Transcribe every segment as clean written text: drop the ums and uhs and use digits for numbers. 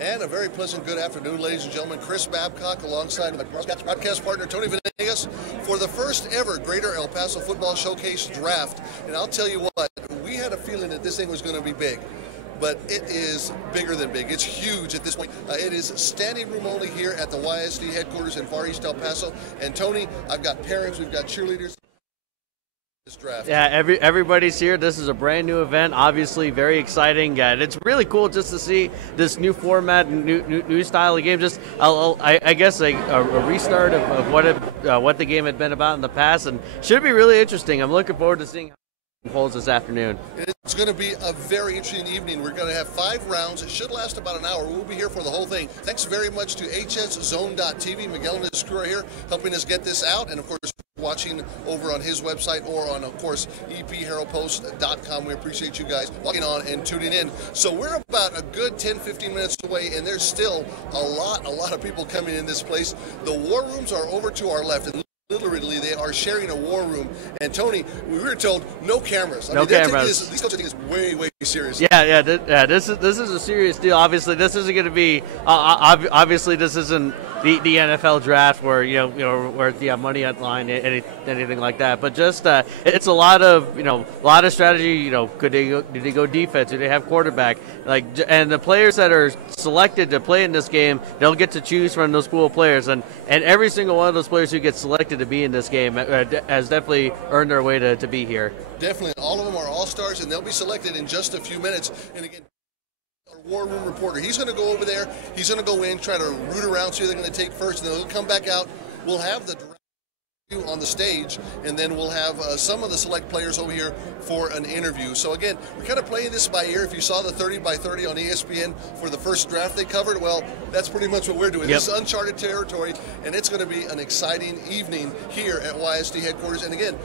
And a very pleasant good afternoon, ladies and gentlemen. Chris Babcock alongside my broadcast partner, Tony Venegas, for the first ever Greater El Paso Football Showcase Draft. And I'll tell you what, we had a feeling that this thing was going to be big. But it is bigger than big. It's huge at this point. It is standing room only here at the YSD headquarters in Far East El Paso. And Tony, I've got parents, we've got cheerleaders. Draft. Yeah, everybody's here. This is a brand new event, obviously very exciting, and it's really cool just to see this new format and new style of game. Just I guess a restart of what the game had been about in the past, and should be really interesting. I'm looking forward to seeing how it holds this afternoon. It's going to be a very interesting evening. We're going to have 5 rounds. It should last about an hour. We'll be here for the whole thing. Thanks very much to HSZone.tv. Miguel and his crew are here helping us get this out, and of course watching over on his website or on, of course, epheraldpost.com. We appreciate you guys logging on and tuning in. So we're about a good 10-15 minutes away, and there's still a lot of people coming in this place. The war rooms are over to our left, and literally they are sharing a war room. And Tony, we were told no cameras. No cameras. These coaches think it's way serious. Yeah. This is a serious deal. Obviously, this isn't going to be. Obviously, this isn't the NFL draft where where you have money at line, anything like that. But just it's a lot of strategy. Did they go defense? Do they have quarterback? And the players that are selected to play in this game, they'll get to choose from those pool of players. And every single one of those players who gets selected to be in this game has definitely earned their way to be here. Definitely, all of them are all-stars, and they'll be selected in just a few minutes. And again, our war room reporter, he's going to go over there, he's going to go in, try to root around, see who they're going to take first, and then he'll come back out. We'll have the draft on the stage, and then we'll have some of the select players over here for an interview. So again, we're kind of playing this by ear. If you saw the 30 by 30 on ESPN for the first draft they covered, well, that's pretty much what we're doing. Yep. This is uncharted territory, and it's going to be an exciting evening here at YSD headquarters. And again,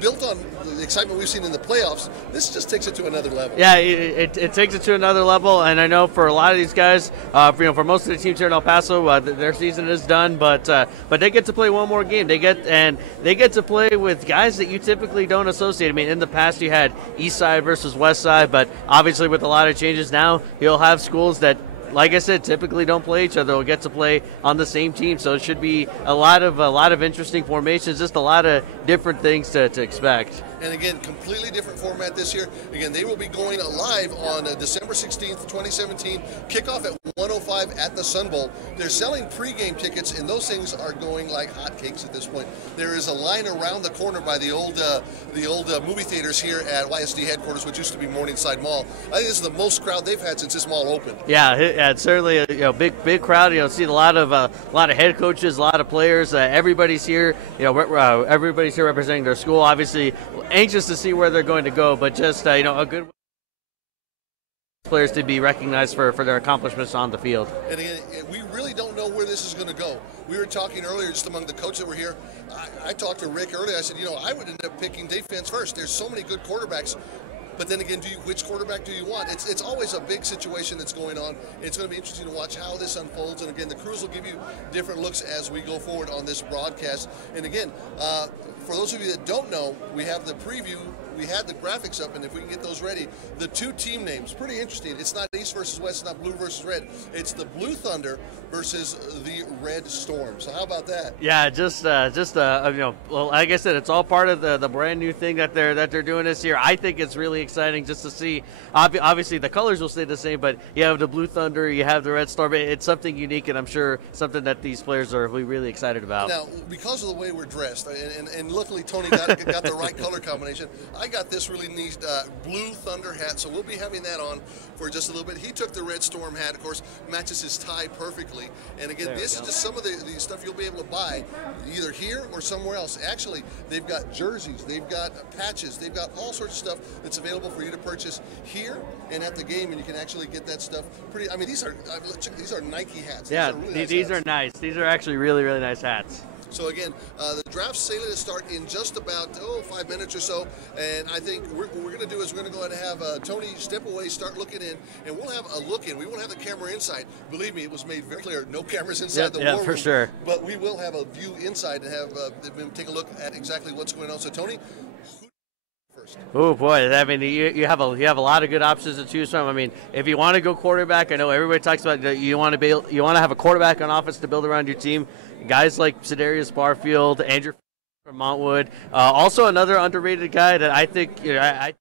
built on the excitement we've seen in the playoffs, this just takes it to another level. Yeah, it takes it to another level, and I know for a lot of these guys, for most of the teams here in El Paso, their season is done, but they get to play one more game. They get to play with guys that you typically don't associate. I mean, in the past you had East Side versus West Side, but obviously with a lot of changes now, you'll have schools that, like I said, typically don't play each other. Will get to play on the same team, so it should be a lot of interesting formations, just a lot of different things to expect. And again, completely different format this year. Again, they will be going live on December 16th, 2017. Kickoff at 1:05 at the Sun Bowl. They're selling pregame tickets, and those things are going like hotcakes at this point. There is a line around the corner by the old movie theaters here at YSD headquarters, which used to be Morningside Mall. I think this is the most crowd they've had since this mall opened. Yeah, it's certainly a big crowd. See a lot of head coaches, a lot of players. Everybody's here. Everybody's here representing their school. Obviously, anxious to see where they're going to go, but just a good players to be recognized for their accomplishments on the field. And again, we really don't know where this is going to go. We were talking earlier just among the coaches that were here. I talked to Rick earlier. I said, I would end up picking defense first. There's so many good quarterbacks. But then again, which quarterback do you want? It's always a big situation that's going on. It's going to be interesting to watch how this unfolds. And again, the crews will give you different looks as we go forward on this broadcast. And again, for those of you that don't know, we have the preview. We had the graphics up, and if we can get those ready, the 2 team names, pretty interesting. It's not East versus West, it's not Blue versus Red. It's the Blue Thunder versus the Red Storm. So how about that? Yeah, well, like I said, it's all part of the brand new thing that they're doing this year. I think it's really exciting just to see. Obviously, the colors will stay the same, but you have the Blue Thunder, you have the Red Storm. It's something unique, and I'm sure something that these players are really excited about. Now, because of the way we're dressed, and luckily Tony got the right color combination, I got this really neat Blue Thunder hat, so we'll be having that on for just a little bit. He took the Red Storm hat, of course, matches his tie perfectly. And again, this is just some of the stuff you'll be able to buy either here or somewhere else. Actually, they've got jerseys, they've got patches, they've got all sorts of stuff that's available for you to purchase here and at the game, and you can actually get that stuff pretty. I mean, these are Nike hats. Yeah, these are nice. These are actually really nice hats. So again, the draft's slated to start in just about 5 minutes or so, and I think what we're going to do is we're going to go ahead and have Tony step away, start looking in, and we'll have a look in. We won't have the camera inside. Believe me, it was made very clear, no cameras inside the war room. Yeah, for sure. But we will have a view inside and have them take a look at exactly what's going on. So Tony, who first? Oh boy, I mean, you have a lot of good options to choose from. I mean, if you want to go quarterback, I know everybody talks about you want to have a quarterback on offense to build around your team. Guys like Cedarius Barfield, Andrew from Montwood, also another underrated guy that I think I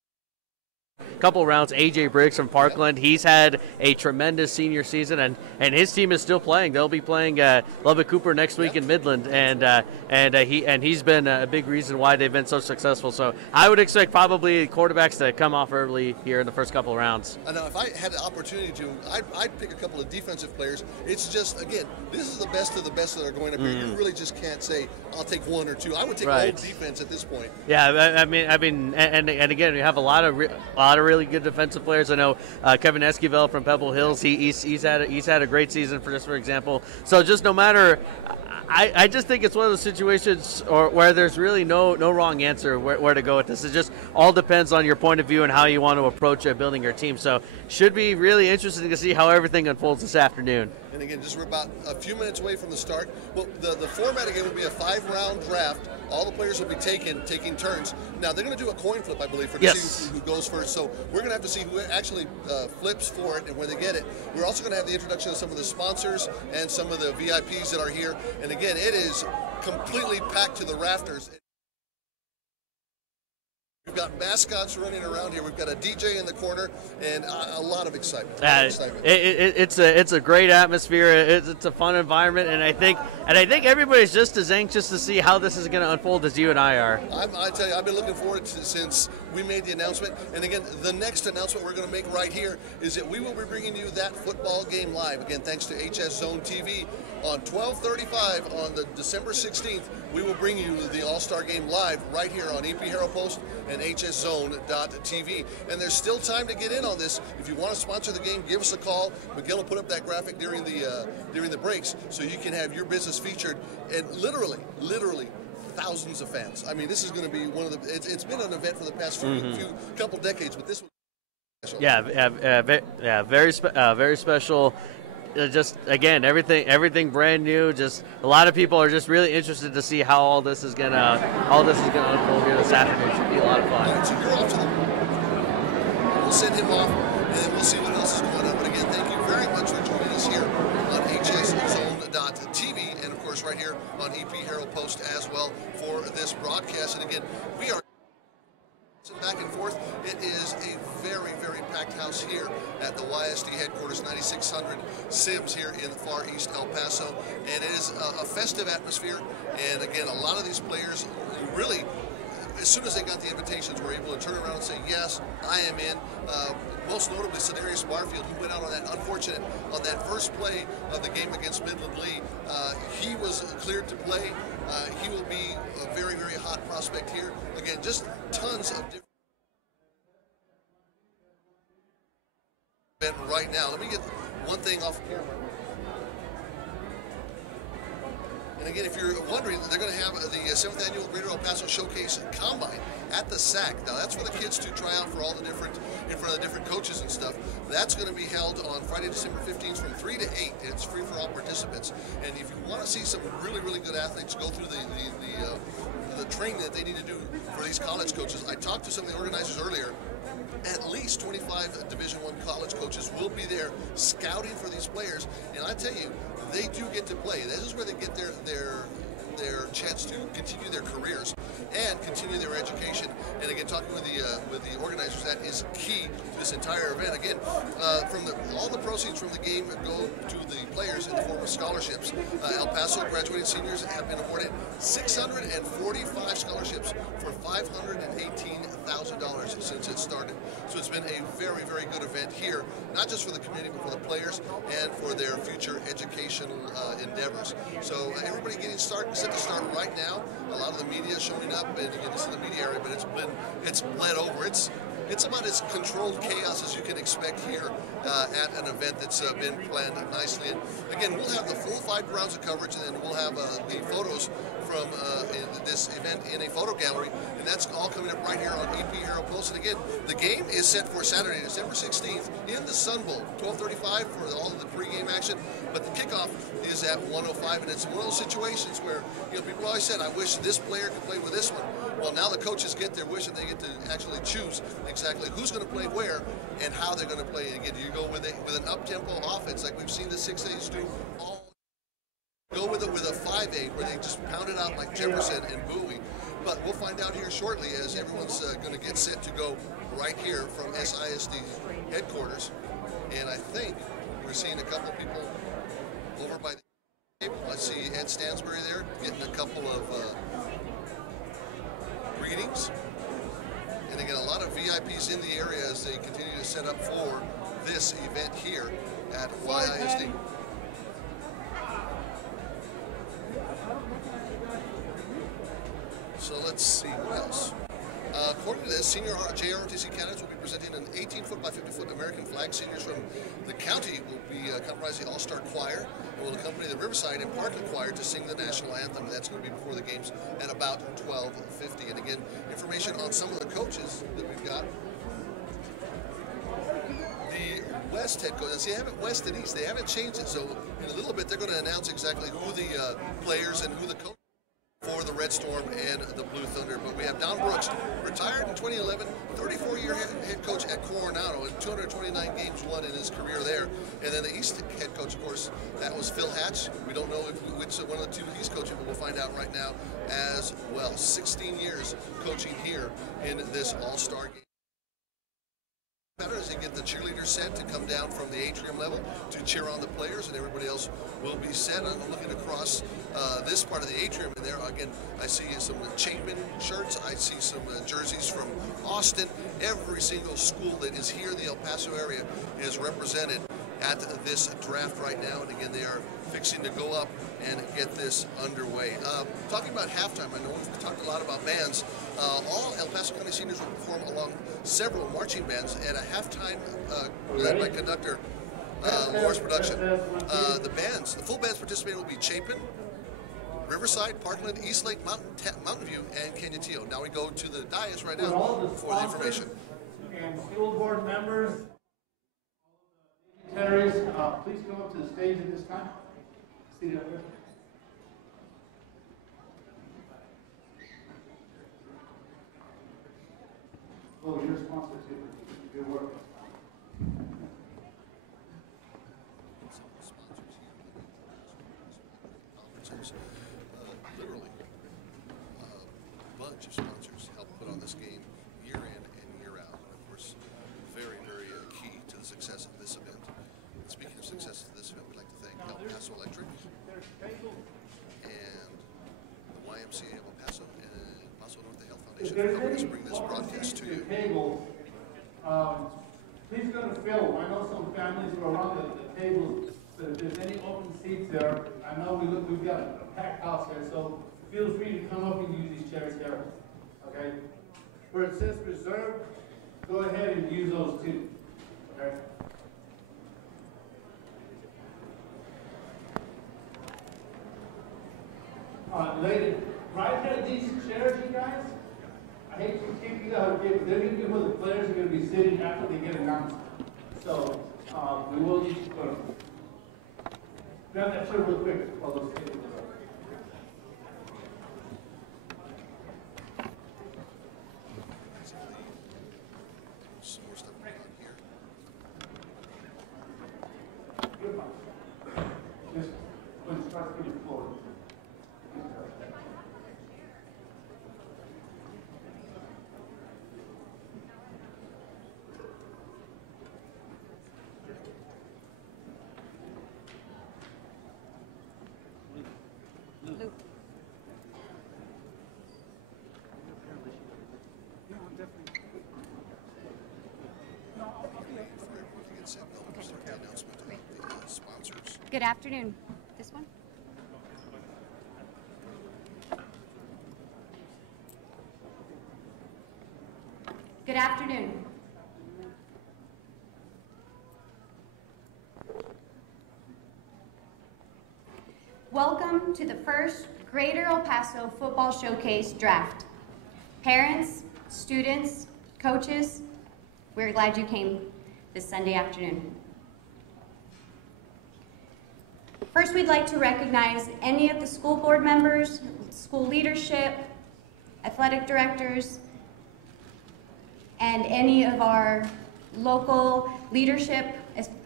couple rounds, AJ Briggs from Parkland. He's had a tremendous senior season, and his team is still playing. They'll be playing Lubbock Cooper next week in Midland, and he's been a big reason why they've been so successful. So I would expect probably quarterbacks to come off early here in the first couple of rounds. I know if I had the opportunity to, I'd pick a couple of defensive players. It's just, again, this is the best of the best that are going up here. You really just can't say I'll take one or two. I would take all defense at this point. Yeah, I mean, and again, we have a lot of really good defensive players. I know Kevin Esquivel from Pebble Hills. He's had a great season for example. So just no matter, I just think it's one of those situations where there's really no wrong answer where to go with this. It just all depends on your point of view and how you want to approach building your team. So should be really interesting to see how everything unfolds this afternoon. And again, just we're about a few minutes away from the start. Well, the format again will be a 5-round draft. All the players will be taking turns. Now they're going to do a coin flip, I believe, to see who goes first. So we're going to have to see who actually flips for it and where they get it. We're also going to have the introduction of some of the sponsors and some of the VIPs that are here. And again, it is completely packed to the rafters. We've got mascots running around here. We've got a DJ in the corner, and a lot of excitement. It's a great atmosphere. It's a fun environment, and I think everybody's just as anxious to see how this is going to unfold as you and I are. I tell you, I've been looking forward to since we made the announcement. And again, the next announcement we're going to make right here is that we will be bringing you that football game live. Again, thanks to HS Zone TV on 12:35 on the December 16th. We will bring you the All-Star Game live right here on EP Herald Post and hszone.tv. And there's still time to get in on this. If you want to sponsor the game, give us a call. Miguel will put up that graphic during the breaks so you can have your business featured. And literally thousands of fans. I mean, this is going to be one of the. It's been an event for the past couple decades, but this was special. Yeah, very special. Just again, everything brand new. Just a lot of people are just really interested to see how all this is gonna unfold here this afternoon. It should be a lot of fun. All right, so you're off to we'll send him off, and then we'll see what else is going on. But again, thank you very much for joining us here on hszone.tv, and of course right here on EP Herald Post as well for this broadcast. And again, we are back and forth. It is a very, very packed house here at the YSD headquarters, 9600 Sims here in far east El Paso, and it is a festive atmosphere. And again, a lot of these players really, as soon as they got the invitations, were able to turn around and say, yes, I am in. Most notably, Cedarius Barfield, who went out on that first play of the game against Midland Lee. He was cleared to play. He will be a very, very hot prospect here. Again, just tons of different right now. Let me get one thing off camera. And again, if you're wondering, they're going to have the 7th Annual Greater El Paso Showcase Combine at the SAC. Now, that's for the kids to try out for all the different, in front of the different coaches and stuff. That's going to be held on Friday, December 15th from 3 to 8. And it's free for all participants. And if you want to see some really, really good athletes go through the training that they need to do for these college coaches, I talked to some of the organizers earlier. At least 25 Division I college coaches will be there scouting for these players, and I tell you, they do get to play. This is where they get their chance to continue their careers and continue their education. And again, talking with the organizers, that is key to this entire event. Again, all the proceeds from the game go to the players in the form of scholarships. El Paso graduating seniors have been awarded 645 scholarships for $518,000 since it started. So it's been a very, very good event here, not just for the community, but for the players and for their future educational endeavors. So everybody getting set to start right now. A lot of the media is showing up, and again, this is the media area, but it's bled over. It's about as controlled chaos as you can expect here at an event that's been planned nicely. And again, we'll have the full 5 rounds of coverage, and then we'll have the photos from this event in a photo gallery, and that's all coming up right here on EP Herald Post. And again, the game is set for Saturday, December 16th in the Sun Bowl, 12:35 for all of the pregame action, but the kickoff is at 1:05, and it's one of those situations where people always said, I wish this player could play with this one. Well, now the coaches get their wish and they get to actually choose exactly who's going to play where and how they're going to play. And again, you go with an up-tempo offense like we've seen the 6A's do all. Go with it with a 5A where they just pound it out like Jefferson and Bowie. But we'll find out here shortly as everyone's going to get set to go right here from SISD headquarters. And I think we're seeing a couple of people over by the table. I see Ed Stansbury there getting a couple of greetings. And again, a lot of VIPs in the area as they continue to set up for this event here at YISD. So let's see what else. According to this, senior JROTC candidates will be presenting an 18-foot by 50-foot American flag. Seniors from the county will be comprising the All-Star Choir and will accompany the Riverside and Parkland Choir to sing the national anthem. That's going to be before the games at about 12:50. And again, information on some of the coaches that we've got. The West head coach, see, they haven't West and East. They haven't changed it. So in a little bit, they're going to announce exactly who the players and who the coaches for the Red Storm and the Blue Thunder. But we have Don Brooks, retired in 2011, 34-year head coach at Coronado, and 229 games won in his career there. And then the East head coach, of course, that was Phil Hatch. We don't know which one of the two he's coaching, but we'll find out right now as well. 16 years coaching here in this All-Star game. As they get the cheerleaders set to come down from the atrium level to cheer on the players, and everybody else will be set. I'm looking across this part of the atrium, and there again I see some Chapin shirts, I see some jerseys from Austin. Every single school that is here in the El Paso area is represented at this draft right now, and again they are fixing to go up and get this underway. Talking about halftime, I know we've talked a lot about bands. All El Paso County seniors will perform along several marching bands at a halftime led by conductor Laura's production. The full bands participating will be Chapin, Riverside, Parkland, Eastlake, Mountain View, and Cañetillo. Now we go to the dais right now for the information. And school board members, dignitaries, please come up to the stage at this time. Seated up here. Oh, your sponsor too. Good work. Literally, a bunch of sponsors help put on this game year in and year out. And of course, very, very key to the success of this event. And speaking of success of this event, we'd like to thank El Paso Electric and the YMCA of El Paso and Paso Norte Health Foundation for helping us bring this broadcast to you. Please go to Phil. I know some families are around the table, so if there's any open seats there, I know we've got a packed house here, so feel free to come up and use these chairs here. Okay? Where it says reserved, go ahead and use those too. Okay? Ladies, right here, these chairs, you guys, I hate to kick you out, but they're going to be where the players are going to be sitting after they get announced. So, we will need to grab that chair real quick while those tables are. Some more stuff going on here. You're fine. Just when it starts getting forward. Good afternoon. This one? Good afternoon. Welcome to the first Greater El Paso Football Showcase Draft. Parents, students, coaches, we're glad you came this Sunday afternoon. First, we'd like to recognize any of the school board members, school leadership, athletic directors, and any of our local leadership,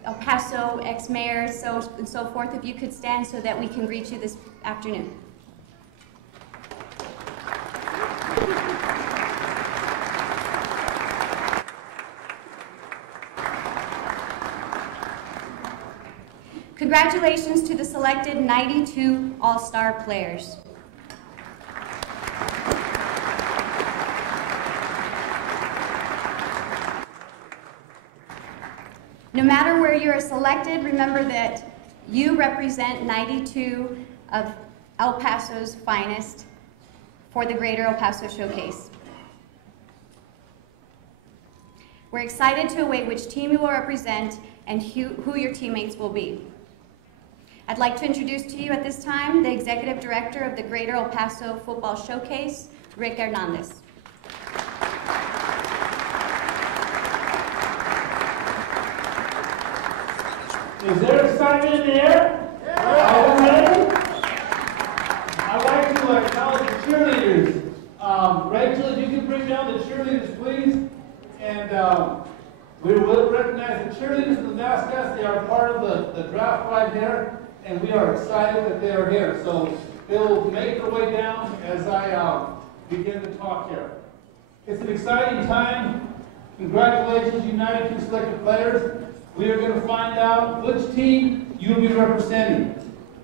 El Paso, ex-mayors, and so forth, if you could stand so that we can greet you this afternoon. Congratulations to the selected 92 All-Star players. No matter where you are selected, remember that you represent 92 of El Paso's finest for the Greater El Paso Showcase. We're excited to await which team you will represent and who your teammates will be. I'd like to introduce to you at this time the Executive Director of the Greater El Paso Football Showcase, Rick Hernandez. Is there excitement in the air? Are we ready? I'd like to acknowledge the cheerleaders. Rachel, if you can bring down the cheerleaders, please. And we will recognize the cheerleaders and the mascots. They are part of the draft right here, and we are excited that they are here. So they'll make their way down as I begin to talk here. It's an exciting time. Congratulations, United 2 selected players. We are going to find out which team you'll be representing.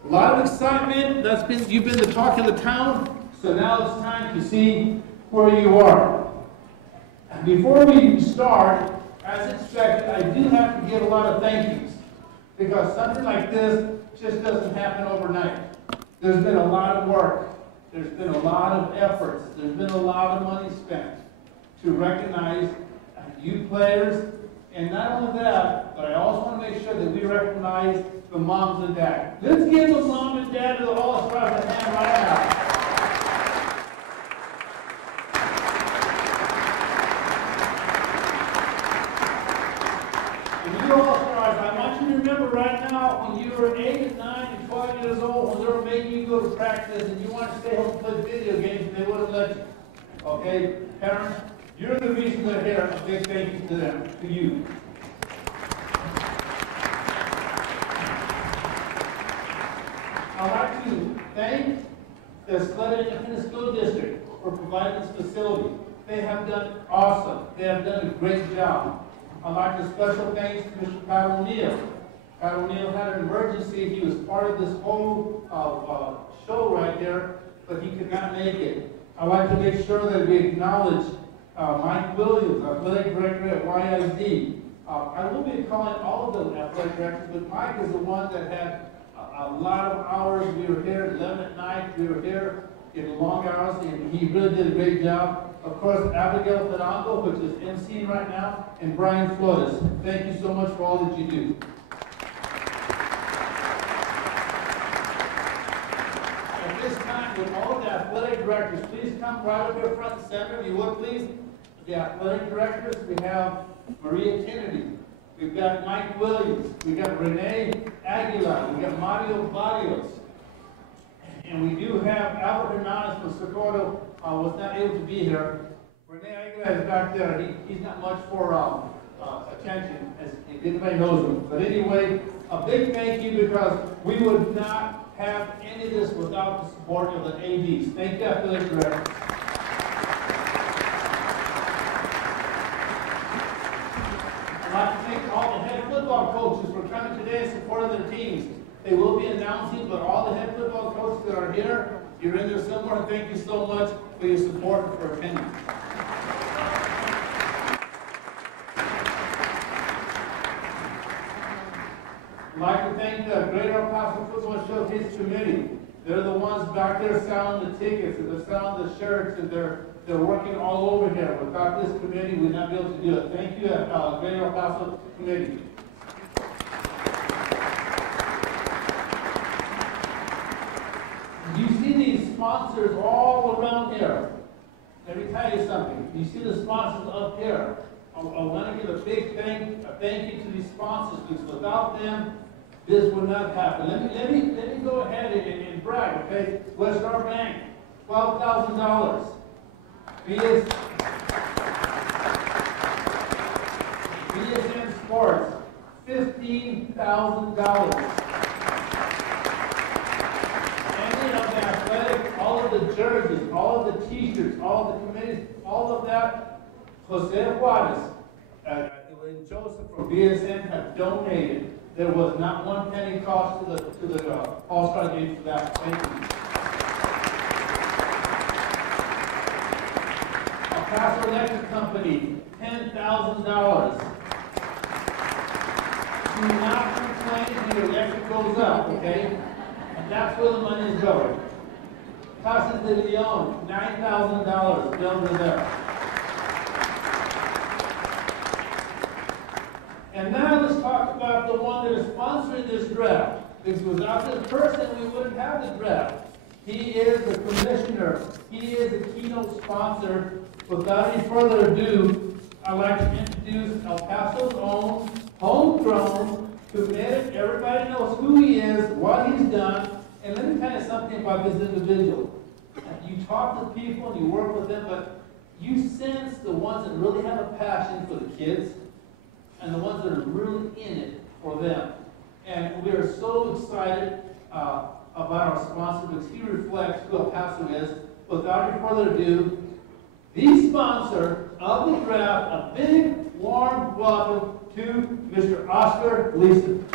A lot of excitement. You've been the talk of the town. So now it's time to see where you are. And before we start, as expected, I do have to give a lot of thank yous, because something like this just doesn't happen overnight. There's been a lot of work. There's been a lot of efforts. There's been a lot of money spent to recognize you players. And not only that, but I also want to make sure that we recognize the moms and dads. Let's give the mom and dad of the All-Stars a hand right now. And you All-Stars, I want you to remember right now when you were 8 and 9 and 12 years old, when they were making you go to practice and you want to stay home and play video games, and they wouldn't let you. Okay? Parents, you're the reason they're here. A big thank you to them, to you. I'd like to thank the Schleder Independent School District for providing this facility. They have done awesome. They have done a great job. I'd like to special thanks to Mr. Pat O'Neill. Pat O'Neill had an emergency. He was part of this whole show right there, but he could not make it. I'd like to make sure that we acknowledge Mike Williams, athletic director at YSD. I will be calling all of the athletic directors, but Mike is the one that had a lot of hours. We were here at 11 at night. We were here in long hours, and he really did a great job. Of course, Abigail Fernando, which is emceeing right now, and Brian Flores. Thank you so much for all that you do. At this time, would all of the athletic directors please come right up here front and center, if you would please. The athletic directors, we have Maria Kennedy. We've got Mike Williams. We've got Renee Aguilar. We've got Mario Barrios. And we do have Albert Hernandez from Socorro, was not able to be here. Renee Aguilar is back there. He's not much for attention, as anybody knows him. But anyway, a big thank you, because we would not have any of this without the support of the ADs. Thank you, athletic directors. I'd like to thank all the head football coaches for coming today and supporting their teams. They will be announcing, but all the head football coaches that are here, you're in there somewhere. Thank you so much for your support and for attending. I'd like to thank the Greater El Paso Football Showcase Committee. They're the ones back there selling the tickets, and they're selling the shirts, and they're working all over here. Without this committee, we'd not be able to do it. Thank you, Greater El Paso Committee. You see these sponsors all around here. Let me tell you something. You see the sponsors up here. I want to give a big thank you to these sponsors, because without them, this would not happen. Let me go ahead and brag, okay? West Star Bank, $12,000. BSN Sports, $15,000. Any of the athletic, all of the jerseys, all of the t-shirts, all of the committees, all of that, Jose Juarez and Joseph from BSN have donated. There was not one penny cost to the All-Star game for that. Thank you. Paso Electric Company, $10,000. Do not complain when your electric goes up, okay? And that's where the money is going. Casa de Leon, $9,000. Bills are there. And now let's talk about the one that is sponsoring this draft. Because without this person, we wouldn't have the draft. He is the commissioner. He is the keynote sponsor. Without any further ado, I'd like to introduce El Paso's own, homegrown, committed, everybody knows who he is, what he's done, and let me tell you something about this individual. You talk to people and you work with them, but you sense the ones that really have a passion for the kids and the ones that are really in it for them. And we are so excited about our sponsor because he reflects who El Paso is. Without any further ado, the sponsor of the draft, a big, warm welcome to Mr. Oscar Gleason.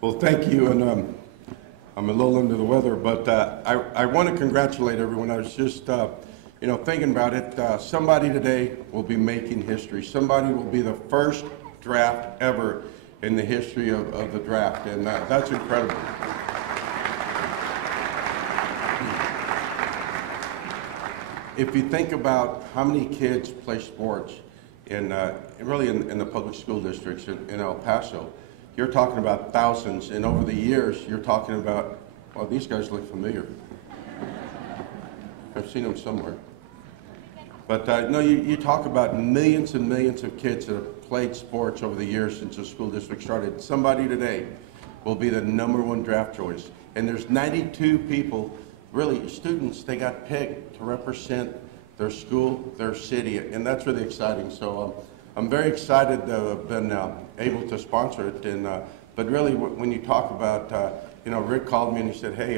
Well, thank you, and I'm a little under the weather, but I want to congratulate everyone. I was just, thinking about it. Somebody today will be making history. Somebody will be the first draft ever in the history of the draft, and that's incredible. If you think about how many kids play sports in really in the public school districts in El Paso, you're talking about thousands, and over the years, you're talking about, well, these guys look familiar. I've seen them somewhere. But no, you talk about millions and millions of kids that have played sports over the years since the school district started. Somebody today will be the #1 draft choice. And there's 92 people, really students, they got picked to represent their school, their city, and that's really exciting. So I'm very excited to have been able to sponsor it. And but really, when you talk about, Rick called me and he said, hey,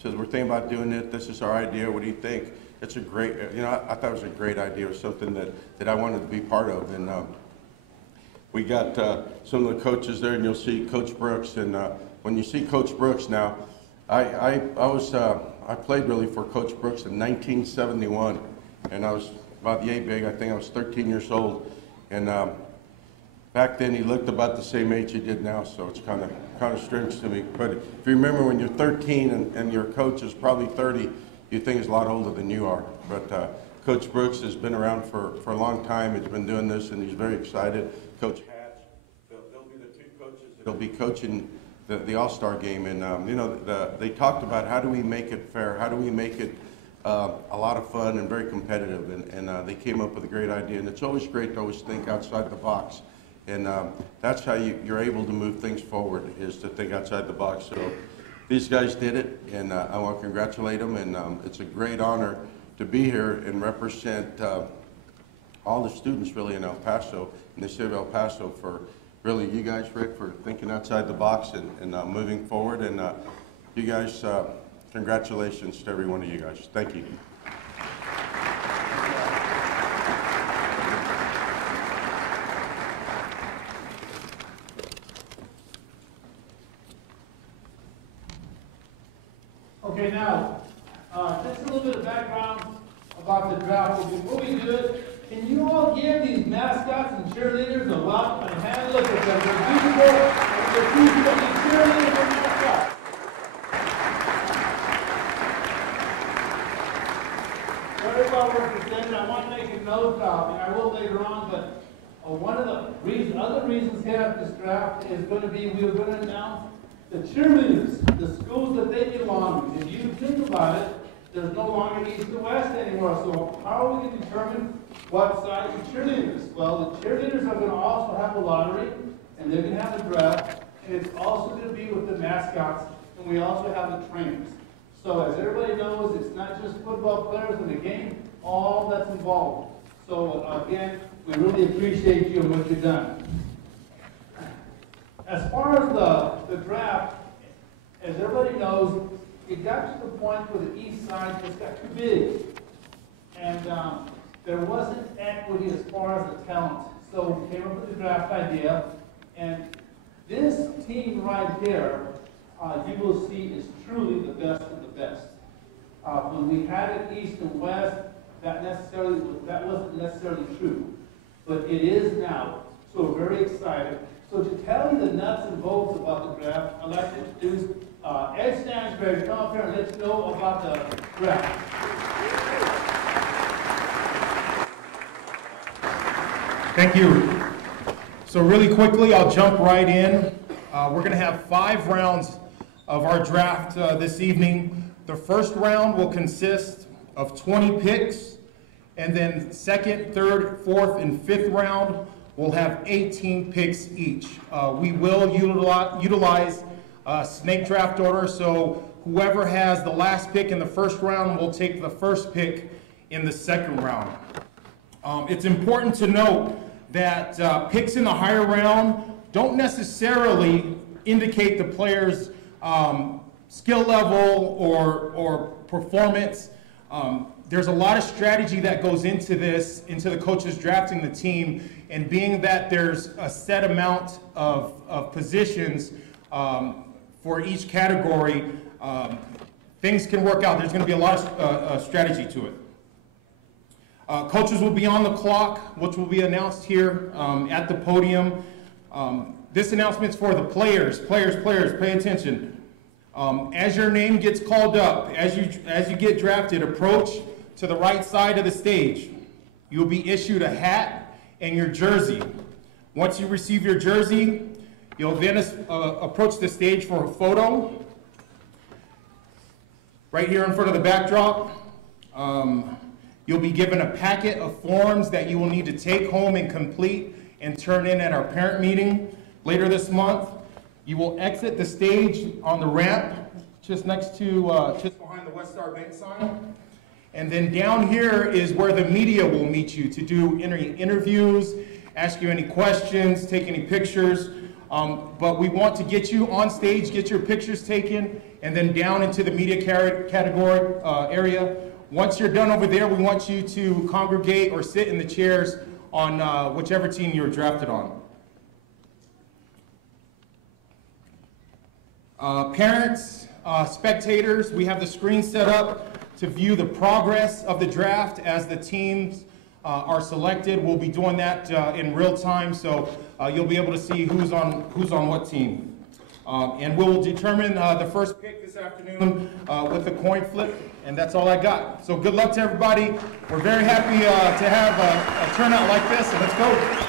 says we're thinking about doing it. This is our idea. What do you think? It's a great, I thought it was a great idea. It was something that I wanted to be part of. And we got some of the coaches there, and you'll see Coach Brooks. And when you see Coach Brooks now, I played really for Coach Brooks in 1971, and I was about yay big. I think I was 13 years old, and back then he looked about the same age he did now. So it's kind of strange to me. But if you remember when you're 13 and your coach is probably 30. You think he's a lot older than you are, but Coach Brooks has been around for a long time. He's been doing this, and he's very excited. Coach Hatch, they'll be the two coaches that'll be coaching the All-Star game, and they talked about how do we make it fair, how do we make it a lot of fun and very competitive, and they came up with a great idea. And it's always great to always think outside the box, and that's how you're able to move things forward, is to think outside the box. So these guys did it, and I want to congratulate them, and it's a great honor to be here and represent all the students really in El Paso, in the city of El Paso, for really you guys, Rick, for thinking outside the box and moving forward, and you guys, congratulations to every one of you guys. Thank you. Okay, now, just a little bit of background about the draft. But before we do it, can you all give these mascots and cheerleaders a lot and hand look at them? They're beautiful, and they're beautiful, these cheerleaders and mascots. Very well represented. I want to make a note, and I will later on, but one of the other reasons here at this draft is going to be, we are going to announce the cheerleaders, the schools that they belong to. If you think about it, there's no longer east and west anymore. So how are we going to determine what side the cheerleaders? Well, the cheerleaders are going to also have a lottery, and they're going to have a draft, and it's also going to be with the mascots, and we also have the trainers. So as everybody knows, it's not just football players in the game, all that's involved. So again, we really appreciate you and what you've done. As far as the draft, as everybody knows, it got to the point where the east side just got too big. And there wasn't equity as far as the talent. So we came up with the draft idea. And this team right here, you will see is truly the best of the best. When we had it east and west, that wasn't necessarily true. But it is now. So we're very excited. So to tell you the nuts and bolts about the draft, I'd like to introduce Ed Stansberry to come up here and let you know about the draft. Thank you. So really quickly, I'll jump right in. We're going to have 5 rounds of our draft this evening. The first round will consist of 20 picks, and then second, third, fourth, and fifth round will have 18 picks each. We will utilize snake draft order, so whoever has the last pick in the first round will take the first pick in the second round. It's important to note that picks in the higher round don't necessarily indicate the player's skill level or performance. There's a lot of strategy that goes into this, into the coaches drafting the team, and being that there's a set amount of positions for each category, things can work out. There's going to be a lot of strategy to it. Coaches will be on the clock, which will be announced here at the podium. This announcement's for the players. Players, pay attention. As your name gets called up, as you get drafted, approach to the right side of the stage. You'll be issued a hat and your jersey. Once you receive your jersey, you'll then approach the stage for a photo. Right here in front of the backdrop. You'll be given a packet of forms that you will need to take home and complete and turn in at our parent meeting later this month. You will exit the stage on the ramp just next to, just behind the West Star Bank sign. And then down here is where the media will meet you to do interviews, ask you any questions, take any pictures. But we want to get you on stage, get your pictures taken, and then down into the media category area. Once you're done over there, we want you to congregate or sit in the chairs on whichever team you were drafted on. Parents, spectators, we have the screen set up to view the progress of the draft as the teams are selected. We'll be doing that in real time, so you'll be able to see who's on what team. And we'll determine the first pick this afternoon with the coin flip, and that's all I got. So good luck to everybody. We're very happy to have a turnout like this, and let's go.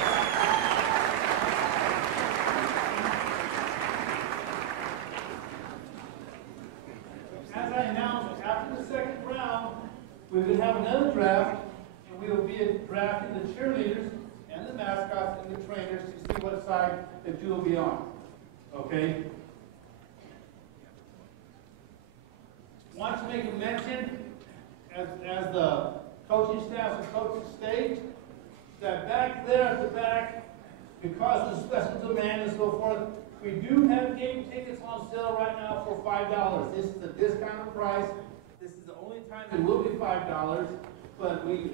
As I announced, after the second round, we will have another draft, and we will be drafting the cheerleaders and the mascots and the trainers to see what side that you will be on. Okay? Want to make a mention, as the coaching staff and coaches state, that back there at the back, because of the special demand and so forth, we do have game tickets on sale right now for $5. This is a discounted price. This is the only time it will be $5, but we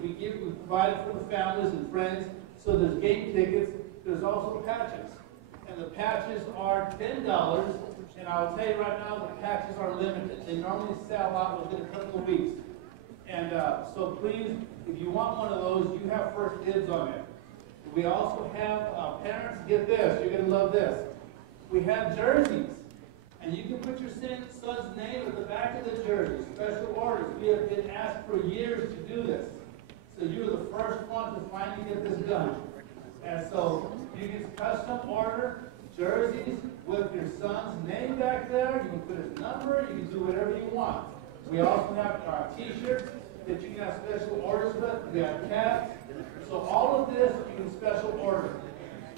provide it for the families and friends. So there's game tickets. There's also patches, and the patches are $10. And I'll tell you right now, the patches are limited. They normally sell out within a couple of weeks. And so please, if you want one of those, you have first dibs on it. We also have parents, get this, you're going to love this. We have jerseys. And you can put your son's name at the back of the jersey, special orders. We have been asked for years to do this. So you're the first one to finally get this done. And so you can custom order jerseys with your son's name back there. You can put his number. You can do whatever you want. We also have t-shirts that you can have special orders with. We have caps. So all of this you can special order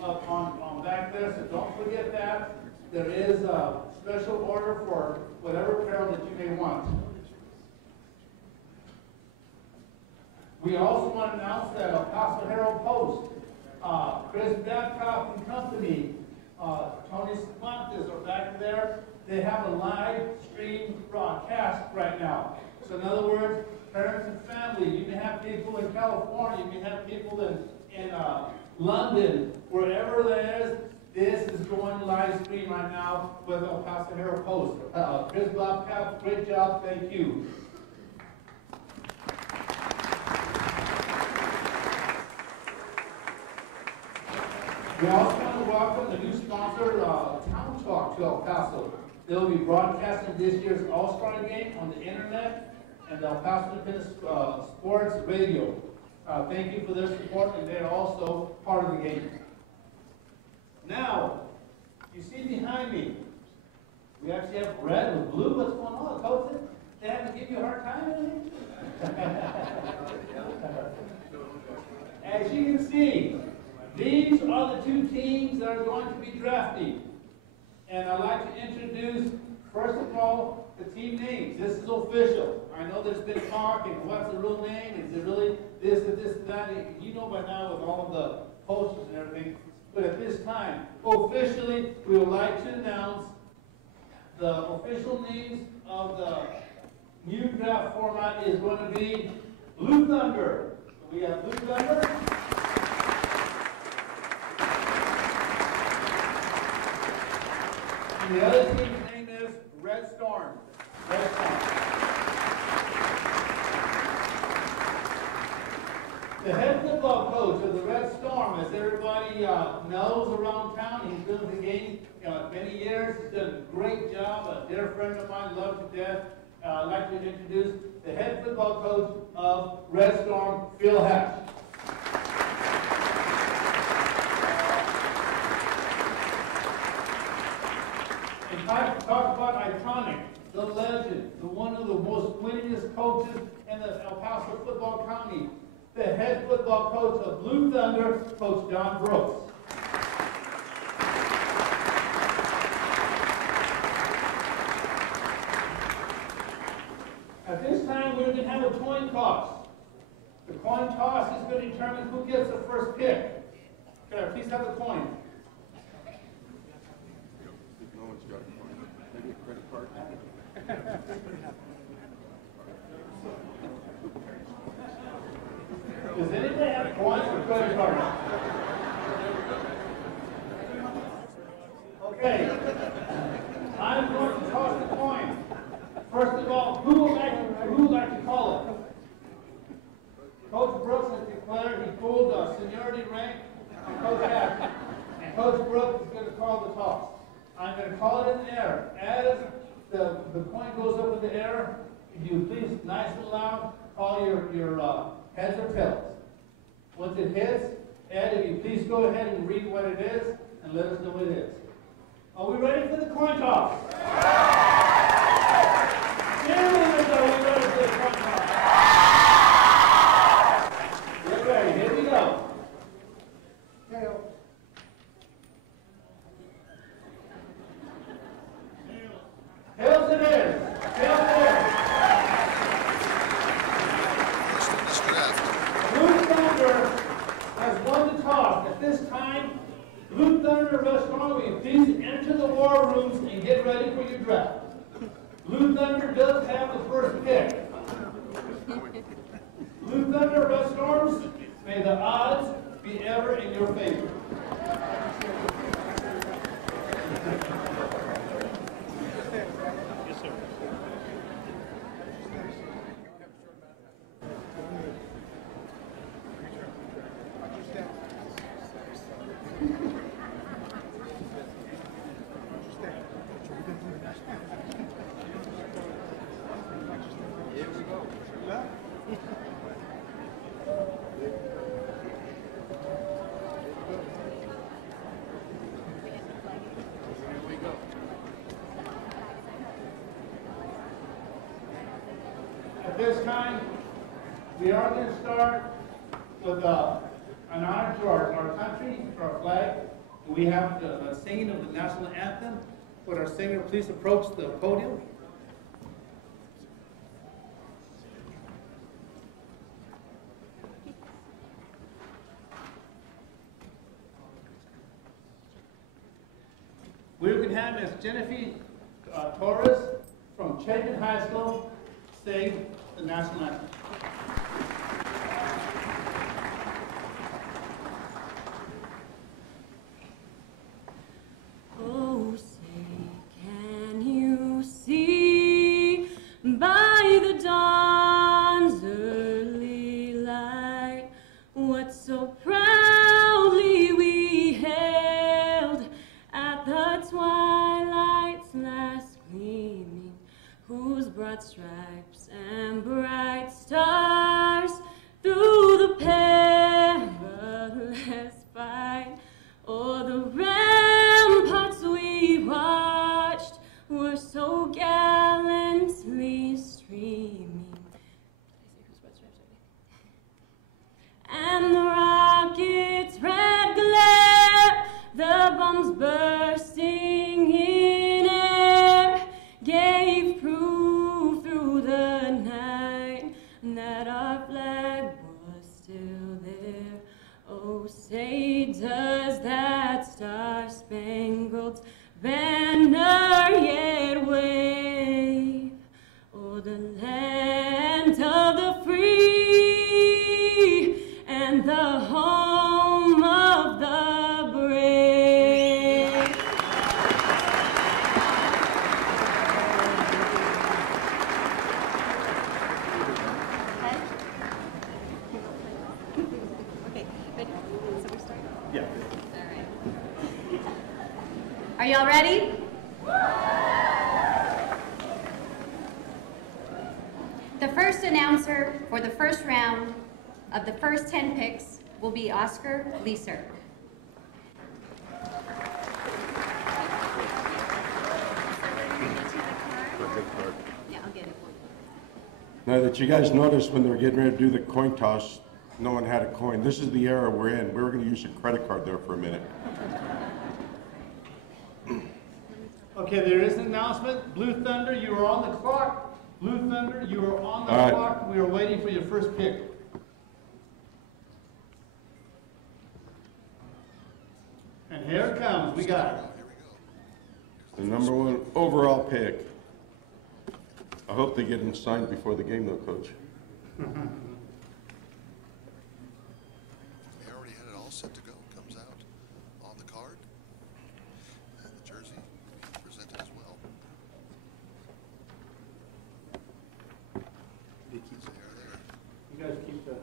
up on back there. So don't forget that. There is a special order for whatever apparel that you may want. We also want to announce that Paso Herald Post, Chris Babcock and Company, Tony Cervantes are back there. They have a live stream broadcast right now. So in other words, parents and family, you may have people in California, you may have people in London, wherever there is, this is going live stream right now with El Paso Herald Post. Chris Babcock, great job, thank you. We also want to welcome the new sponsor, Town Talk, to El Paso. They'll be broadcasting this year's All-Star game on the internet and El Paso Independent Sports Radio. Thank you for their support, and they're also part of the game. Now, you see behind me, we actually have red with blue. What's going on, Coach? They have to give you a hard time? As you can see, these are the two teams that are going to be drafting. And I'd like to introduce, first of all, the team names. This is official. I know there's been talk, and what's the real name? Is it really this and this and that? You know by now with all of the posters and everything. But at this time, officially, we would like to announce the official names of the new draft format is going to be Blue Thunder. So we have Blue Thunder. And the other team's name is Red Storm. Red Storm. The head football coach of the Red Storm, as everybody knows around town, he's been with the game many years. He's done a great job. A dear friend of mine, loved to death. I'd like to introduce the head football coach of Red Storm, Phil Hatch. Talk about iconic, the legend, the one of the most winningest coaches in the El Paso football county, the head football coach of Blue Thunder, Coach John Brooks. At this time, we're going to have a coin toss. The coin toss is going to determine who gets the first pick. Can I please have the coin? Does anybody have coins or credit cards? Okay. I'm going to toss the coin. First of all, who would like to call it? Coach Brooks has declared he pulled a seniority rank on Coach Hatch. And Coach Brooks is going to call the toss. I'm going to call it in the air. As the coin goes up in the air, if you please, nice and loud, call your heads or tails. Once it hits, Ed, if you please go ahead and read what it is and let us know what it is. Are we ready for the coin toss? Cheerleaders, are we ready for the coin toss? Get ready, here we go. Tails. Tails it is. Tails it is. Blue Thunder has won the toss. At this time, Blue Thunder Restaurant, please enter the war rooms and get ready for your draft. Blue Thunder does have the first pick. Blue Thunder Restaurants, may the odds be ever in your favor. this time, we are going to start with an honor to our country, to our flag. We have the singing of the national anthem. Would our singer please approach the podium? We can have Ms. Jennifer Torres from Chapin High School sing the national anthem. Oh, say, can you see by the dawn's early light what so proudly we hailed at the twilight's last gleaming, whose broad stripes and bright stars through the perilous fight o'er the ramparts we watched were so gallantly streaming. And the rocket's red glare, the bombs bursting in air, gave proof through the night that our flag was still there. Oh, say, does that star-spangled banner yet wave o'er the land of the free and the home of the brave? Okay, ready? So we start? Yeah. All right. Are y'all ready? The first announcer for the first round of the first 10 picks will be Oscar Leeser. Yeah, I'll get it. Now that you guys noticed when they were getting ready to do the coin toss, no one had a coin. This is the era we're in. We were going to use a credit card there for a minute. Okay, there is an announcement. Blue Thunder, you are on the clock. Blue Thunder, you are on the All right. clock. We are waiting for your first pick. And here it comes. We got it. The number one overall pick. I hope they get him signed before the game, though, Coach. They already had it all set to go. Comes out on the card. And the jersey presented as well. They are there. You guys keep the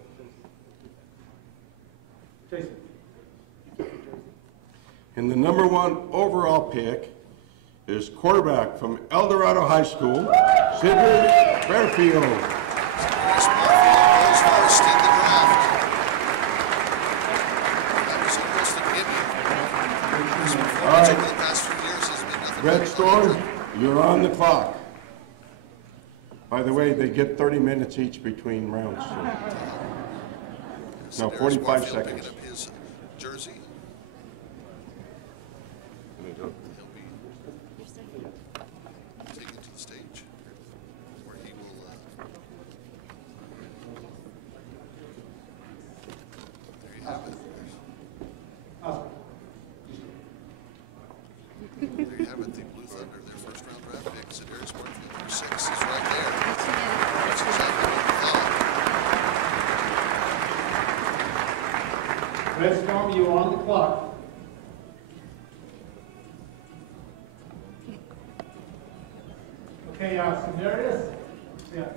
Jason. You keep the jersey. And the number one overall pick is quarterback from El Dorado High School, Sidney Fairfield. Goes first in the draft. That was almost a gimme. His performance over the past few years has been nothing Red but Storm, you're on the clock. By the way, they get 30 minutes each between rounds. So. No, 45 Barfield seconds. picking up his jersey. He'll be taken to the stage where he will there you have it. There you have it, the Blue Thunder, their first round draft pick. Zedarius Barfield, number 6, is right there. That's exactly what we thought. Red Storm, you are on the clock. Okay, Zedarius. Yeah.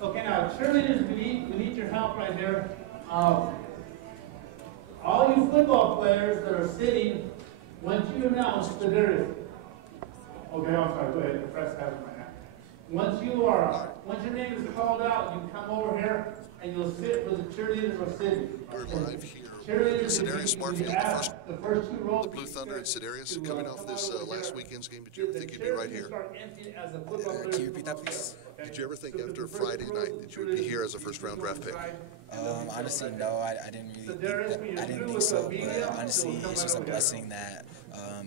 Okay, now cheerleaders, we need your help right here. All you football players that are sitting, once you announce Zedarius. Okay, I'm sorry. Go ahead. The press has it right now. Once your name is called out, you come over here and you'll sit where the cheerleaders are sitting. We're live here Cheerleaders, with Cedarius Smartfield, the first two rows. the Blue Thunder and Cedarius coming off this last weekend's game. Did you ever think you'd be right here? Can you repeat that, please? Did you ever think after Friday night that you would be here as a first-round draft pick? Honestly, no, I didn't really I didn't think so, but honestly, it's just a blessing that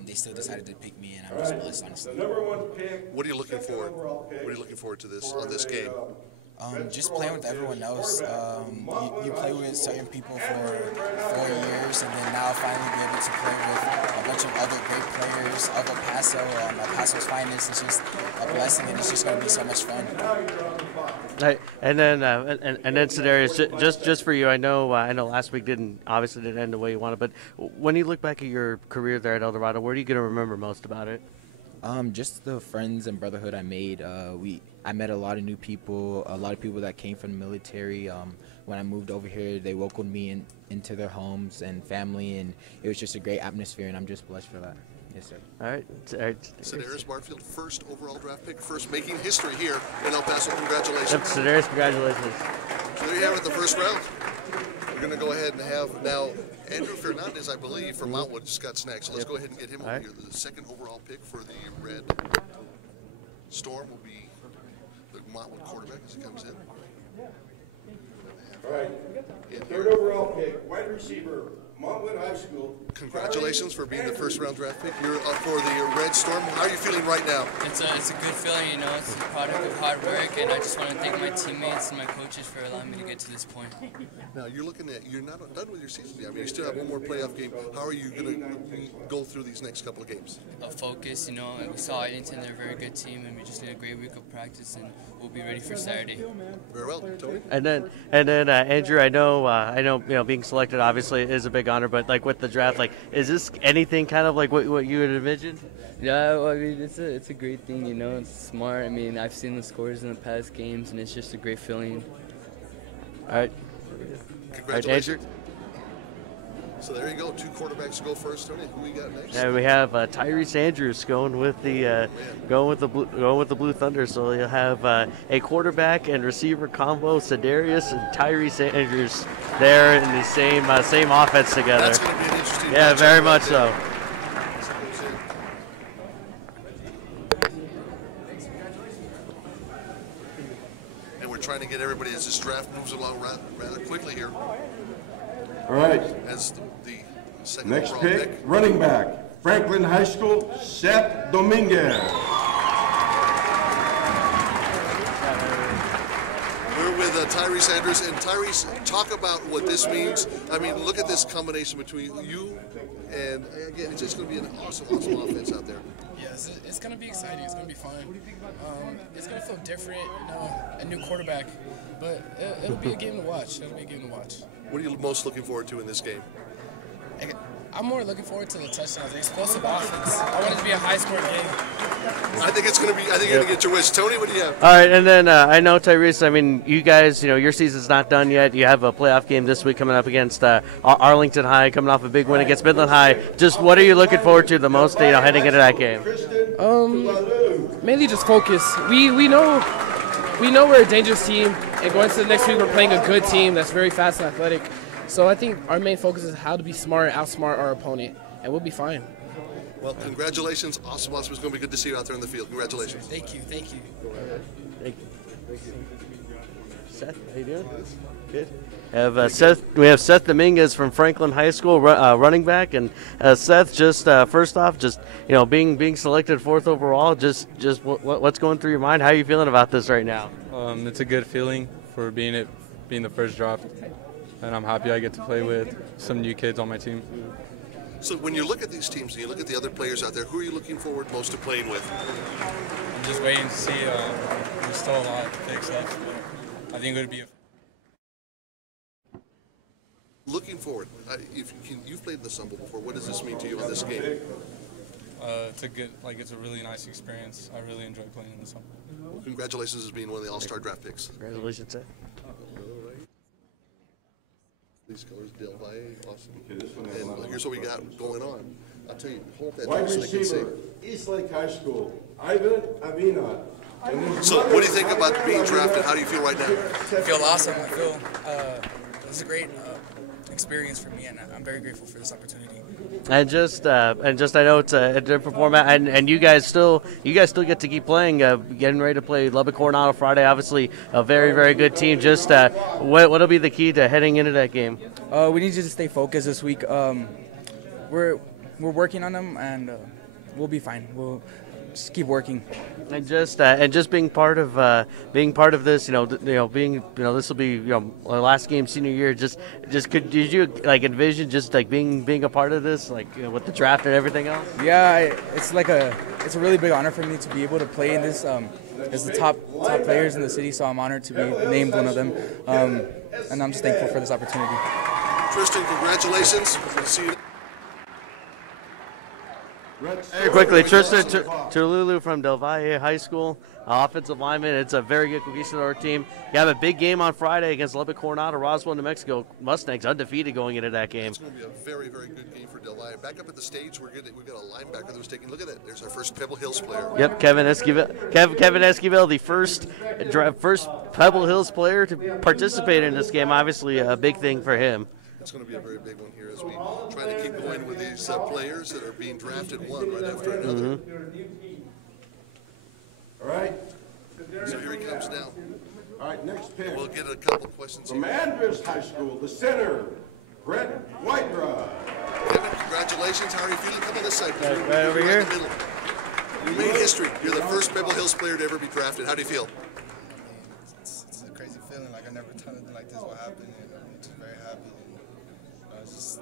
they still decided to pick me, and I'm just blessed, honestly. What are you looking forward? What are you looking forward to this game? Just playing with everyone else. You play with certain people for 4 years, and then now finally be able to play with a bunch of other great players of El Paso, Paso's finest. It's just a blessing, and it's just going to be so much fun. Right. And then Cedarius, just for you, I know last week didn't end the way you wanted, but when you look back at your career there at El Dorado, what are you going to remember most about it? Just the friends and brotherhood I made. I met a lot of new people, a lot of people that came from the military. When I moved over here, they welcomed me into their homes and family, and it was just a great atmosphere, and I'm just blessed for that. Yes, sir. All right. Cedarius Smartfield, first overall draft pick, first making history here in El Paso. Congratulations. Yep, Cedarius, congratulations. So there you have it, the first round. We're going to go ahead and have now Andrew Fernandez, I believe, from Mountwood just got snagged. So let's go ahead and get him over here. The second overall pick for the Red Storm will be the Mountwood quarterback as he comes in. All right. Third overall pick, wide receiver, Mountwood High School. Congratulations for being the first round draft pick. You're up for the Red Storm. How are you feeling right now? It's a good feeling, you know. It's a product of hard work, and I just want to thank my teammates and my coaches for allowing me to get to this point. Now you're not done with your season yet. I mean, you still have one more playoff game. How are you going to go through these next couple of games? A focus, you know. We saw Eddington; they're a very good team, and we just need a great week of practice, and we'll be ready for Saturday. Very well, Tony. And then Andrew, I know, being selected obviously is a big honor, but like with the draft, like, is this anything kind of like what you had envisioned? Yeah, well, I mean, it's a great thing, you know. It's smart. I mean, I've seen the scores in the past games, and it's just a great feeling. All right. Congratulations. Andrew. So there you go. Two quarterbacks go first. Tony, who we got next? Yeah, we have Tyrese Andrews going with the Blue Thunder. So you'll have a quarterback and receiver combo, Cedarius and Tyrese Andrews, there in the same offense together. That's going to be an interesting. Yeah, very much so. And we're trying to get everybody as this draft moves along rather quickly here. All right. As the second next overall pick, running back, Franklin High School, Seth Dominguez. We're with Tyrese Andrews, and Tyrese, talk about what this means. I mean, look at this combination between you and, again, it's just going to be an awesome offense out there. Yes, it's going to be exciting. It's going to be fun. It's going to feel different, you know, a new quarterback, but it'll be a game to watch. It'll be a game to watch. What are you most looking forward to in this game? I'm more looking forward to the touchdowns, the explosive offense. I want it to be a high-scoring game. I think it's going to be. I think you're going to get your wish. Tony, what do you have? All right, and then I know, Tyrese, I mean, you guys, your season's not done yet. You have a playoff game this week coming up against Arlington High, coming off a big win against Midland High. Just what are you looking forward to the most, heading into that game? Mainly just focus. We know we're a dangerous team, and going to the next week we're playing a good team that's very fast and athletic. So I think our main focus is how to be smart, outsmart our opponent, and we'll be fine. Well, congratulations. Awesome. It's going to be good to see you out there in the field. Congratulations. Thank you. Thank you. Seth, how you doing? Good. We have Seth Dominguez from Franklin High School, running back, and Seth, just first off, just being selected 4th overall, just what's going through your mind? How are you feeling about this right now? It's a good feeling for being the first draft, and I'm happy I get to play with some new kids on my team. So when you look at these teams and you look at the other players out there, who are you looking forward most to playing with? I'm just waiting to see. There's still a lot of picks left, but I think it would be. Looking forward, you've played in the Sun Bowl before. What does this mean to you in this game? It's a really nice experience. I really enjoy playing in the Sun Bowl. Well, congratulations as being one of the All-Star draft picks. Congratulations, Seth. These colors, Del Valle, awesome. And here's what we got going on. I'll tell you, hold that wide so they can see. receiver, East Lake High School, Ivan Avina. So what do you think about being drafted? How do you feel right now? I feel awesome. I feel this is a great experience for me, and I'm very grateful for this opportunity. And just I know it's a different format, and you guys still get to keep playing. Getting ready to play Lubbock Coronado Friday. Obviously, a very, very good team. Just what'll be the key to heading into that game? We need you to stay focused this week. We're working on them, and we'll be fine. We'll just keep working. And just being part of this, this will be our last game senior year. Did you like envision just like being a part of this, like with the draft and everything else? Yeah, it's a really big honor for me to be able to play in this as the top players in the city. So I'm honored to be named one of them, and I'm just thankful for this opportunity. Tristan, congratulations. We'll see you. Very quickly, Tristan Tululu from Del Valle High School, offensive lineman. It's a very good Conquistador team. You have a big game on Friday against Lubbock Coronado, Roswell, New Mexico. Mustangs undefeated going into that game. It's going to be a very, very good game for Del Valle. Back up at the stage, we've got a linebacker that was taking. Look at that. There's our first Pebble Hills player. Yep, Kevin Esquivel, the first Pebble Hills player to participate in this game. Obviously, a big thing for him. It's going to be a very big one here as we try to keep going with these players that are being drafted one right after another. All right. So here he comes now. All right, next pick. We'll get a couple questions From here. Andrews High School, the center, Brett Whiterod. Kevin, congratulations. How are you feeling? Come on this side. Right over here. You made history. You're the first Pebble Hills player to ever be drafted. How do you feel? It's a crazy feeling. Like I never done anything like this. What happened? And I'm just very happy. And it's just,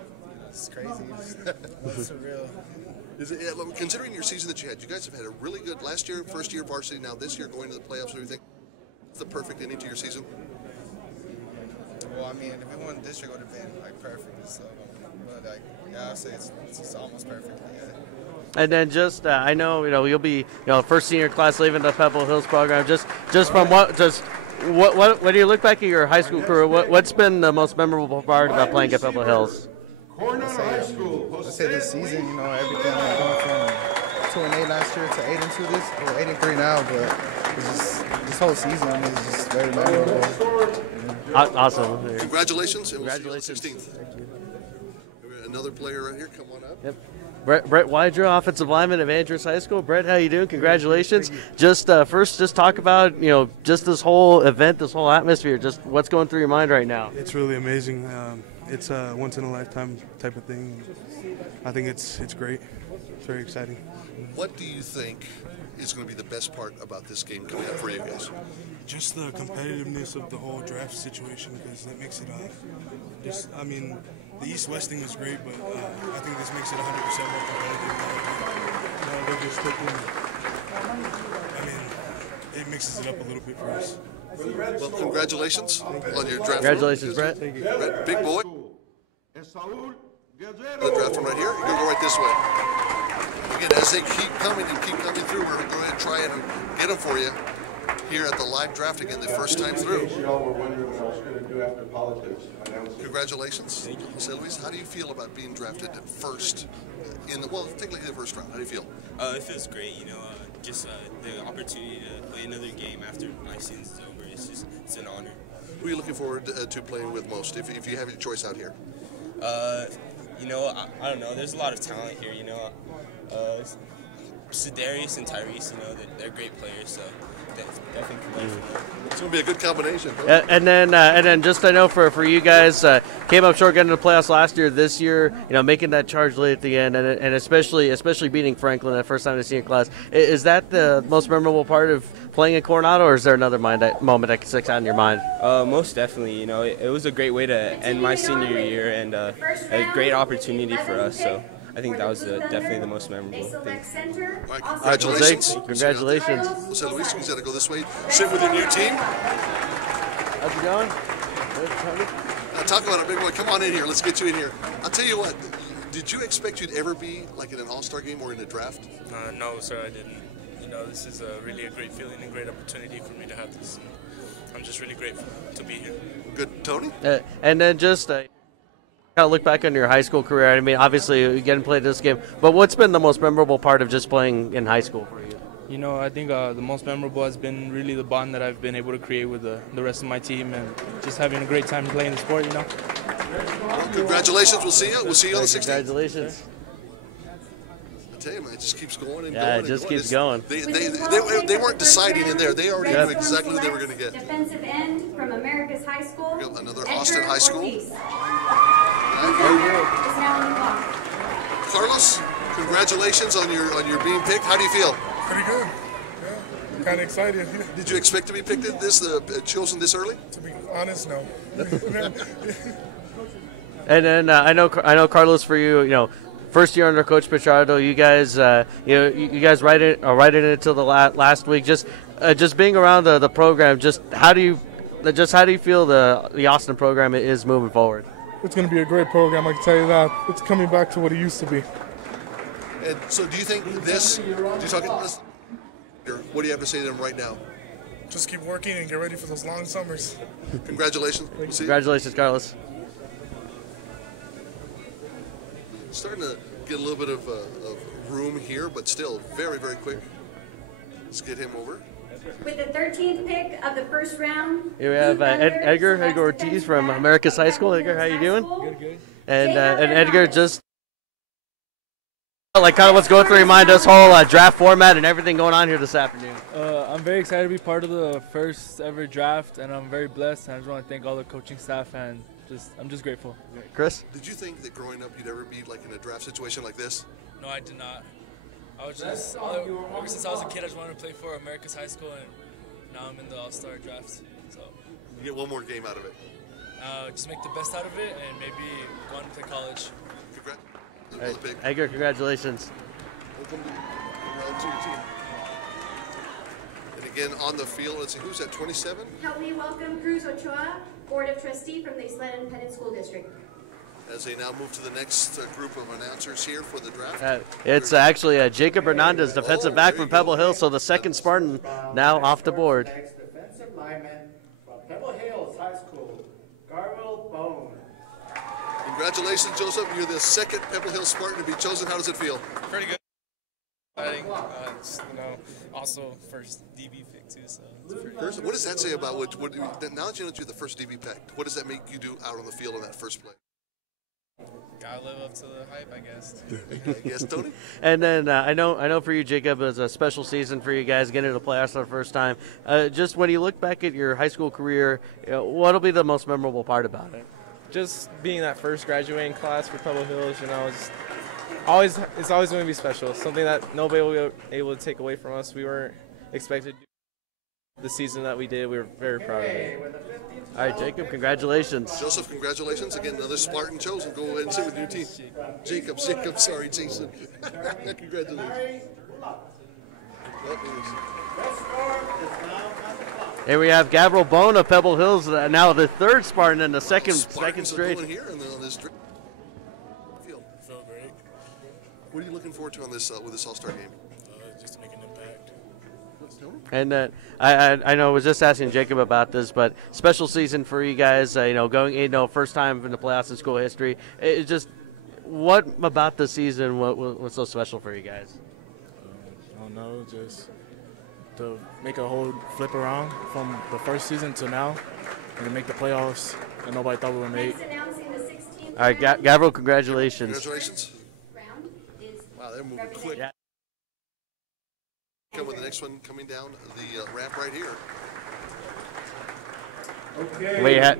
it's crazy. It's surreal. Considering your season that you guys have had a really good last year, first year varsity, now this year going to the playoffs and everything. It's the perfect ending to your season. Well, I mean, if we won district, it would have been like perfect. So, but like, yeah, I'd say it's almost perfect. Yeah. And then I know you'll be first senior class leaving the Pebble Hills program. When you look back at your high school career, what's been the most memorable part about playing at Pebble Hills? Let's say this season, everything like going from 2-8 last year to 8-2 this, or 8-3 now, but it's just this whole season is just very memorable. Awesome. Congratulations. Congratulations. We'll see you on the 16th. Another player right here. Come on up. Yep. Brett Wydra, offensive lineman of Andrews High School. Brett, how you doing? Congratulations. Just first talk about just this whole event, this whole atmosphere. Just what's going through your mind right now? It's really amazing. It's a once in a lifetime type of thing. I think it's great. It's very exciting. What do you think is going to be the best part about this game coming up for you guys? Just the competitiveness of the whole draft situation, because it makes it the East-West thing is great, but I think this makes it 100% more competitive. They're just taking, it mixes it up a little bit for us. Well, congratulations on your draft. Congratulations, Brett. Brett, big boy. The draft from right here. You're going to go right this way. Again, as they keep coming through, we're going to go ahead and try and get them for you here at the live draft again, the first time through. Y'all were wondering what I was going to do after politics. Congratulations. Jose Luis, how do you feel about being drafted first technically the first round? How do you feel? It feels great, just the opportunity to play another game after my season's over. It's an honor. Who are you looking forward to playing with most, if you have your choice out here? I don't know. There's a lot of talent here, Sidarius and Tyrese, they're great players, so definitely can play for them. It's going to be a good combination. And then just I know for you guys, came up short getting to the playoffs last year. This year, making that charge late at the end, and especially beating Franklin that first time in the senior class. Is that the most memorable part of playing in Coronado, or is there another moment that sticks out in your mind? Most definitely. It was a great way to end my senior year and a great opportunity for us. So I think that was definitely the most memorable thing. Right, congratulations. Congratulations. Jose Luis, you got to go this way. Sit with your new team. How's it going? Talk about it, big boy. Come on in here. Let's get you in here. I'll tell you what. Did you expect you'd ever be like in an all-star game or in a draft? No, sir, I didn't. This is really a great feeling and great opportunity for me to have this. And I'm just really grateful to be here. Good, Tony? And then just kind of look back on your high school career. I mean, obviously, you getting played this game, but what's been the most memorable part of just playing in high school for you? You know, I think the most memorable has been really the bond that I've been able to create with the rest of my team and just having a great time playing the sport, you know. Well, congratulations. We'll see you. We'll see you on the 16th. Congratulations. I tell you, man, it just keeps going and Yeah, going. it just and going. keeps going. They weren't deciding in there. They already knew exactly who they were going to get. Defensive end from America's High School. Another Austin High School. Is now on the clock. Carlos, congratulations on your being picked. How do you feel? Pretty good. Yeah, kind of excited. Did you expect to be picked at this, chosen this early? To be honest, no. And then I know Carlos, for you, first year under Coach Pichardo, you guys, you guys right in until the last week. Just being around the program, how do you feel the Austin program is moving forward? It's going to be a great program, I can tell you that. It's coming back to what it used to be. And so, do you think this? What do you have to say to them right now? Just keep working and get ready for those long summers. Congratulations. Congratulations, Carlos. Starting to get a little bit of room here, but still very, very quick. Let's get him over. With the 13th pick of the first round, Here we have Edgar Ortiz from America's High School. Edgar, how you doing? Good. And Edgar, just kind of what's going through your mind, this whole draft format and everything going on here this afternoon. I'm very excited to be part of the first ever draft, and I'm very blessed. And I just want to thank all the coaching staff, and I'm just grateful. Chris? Did you think that growing up you'd ever be in a draft situation like this? No, I did not. I was just, ever since I was a kid, I just wanted to play for America's High School, and now I'm in the All-Star draft. So you get one more game out of it. Just make the best out of it, and maybe go on to play college. Edgar, congratulations. Welcome to round 2 team. And again, on the field, let's see, who's at 27? help me welcome Cruz Ochoa, Board of Trustee from the Isleta Independent School District. As they now move to the next group of announcers here for the draft. It's actually Jacob Hernandez, defensive back from Pebble Hill, so the second Spartan now off the board. Next defensive lineman from Pebble Hills High School, Garwell Bone. Congratulations, Joseph. You're the second Pebble Hill Spartan to be chosen. How does it feel? Pretty good. Exciting. Also first DB pick too. So it's pretty good. What does that say about now that you know you're the first DB pick? What does that make you do out on the field on that first play? Gotta live up to the hype, I guess. Yes, Tony. And then I know for you, Jacob, it was a special season for you guys getting to the playoffs for the first time. Just when you look back at your high school career, what'll be the most memorable part about it? Just being that first graduating class for Pebble Hills, it's always going to be special. Something that nobody will be able to take away from us. We weren't expected to do the season that we did. We were very proud of it. All right, Jacob, congratulations. Joseph, congratulations. Again, another Spartan chosen. Go ahead and sit with your team. Jacob, sorry, Jason. Congratulations. Here we have Gabriel Bone of Pebble Hills, now the third Spartan and the second straight. Here in this field. Feel great. What are you looking forward to on this with this All-Star game? Just to make an impact. And I know I was just asking Jacob about this, but special season for you guys. Going 8-0, first time in the playoffs in school history. It's just what about the season? What's so special for you guys? I don't know, just to make a whole flip around from the first season to now, and to make the playoffs that nobody thought we would make. All right, Gabriel, congratulations. Congratulations. Wow, they're moving quick. Yeah. Come with the next one coming down the ramp right here. Okay.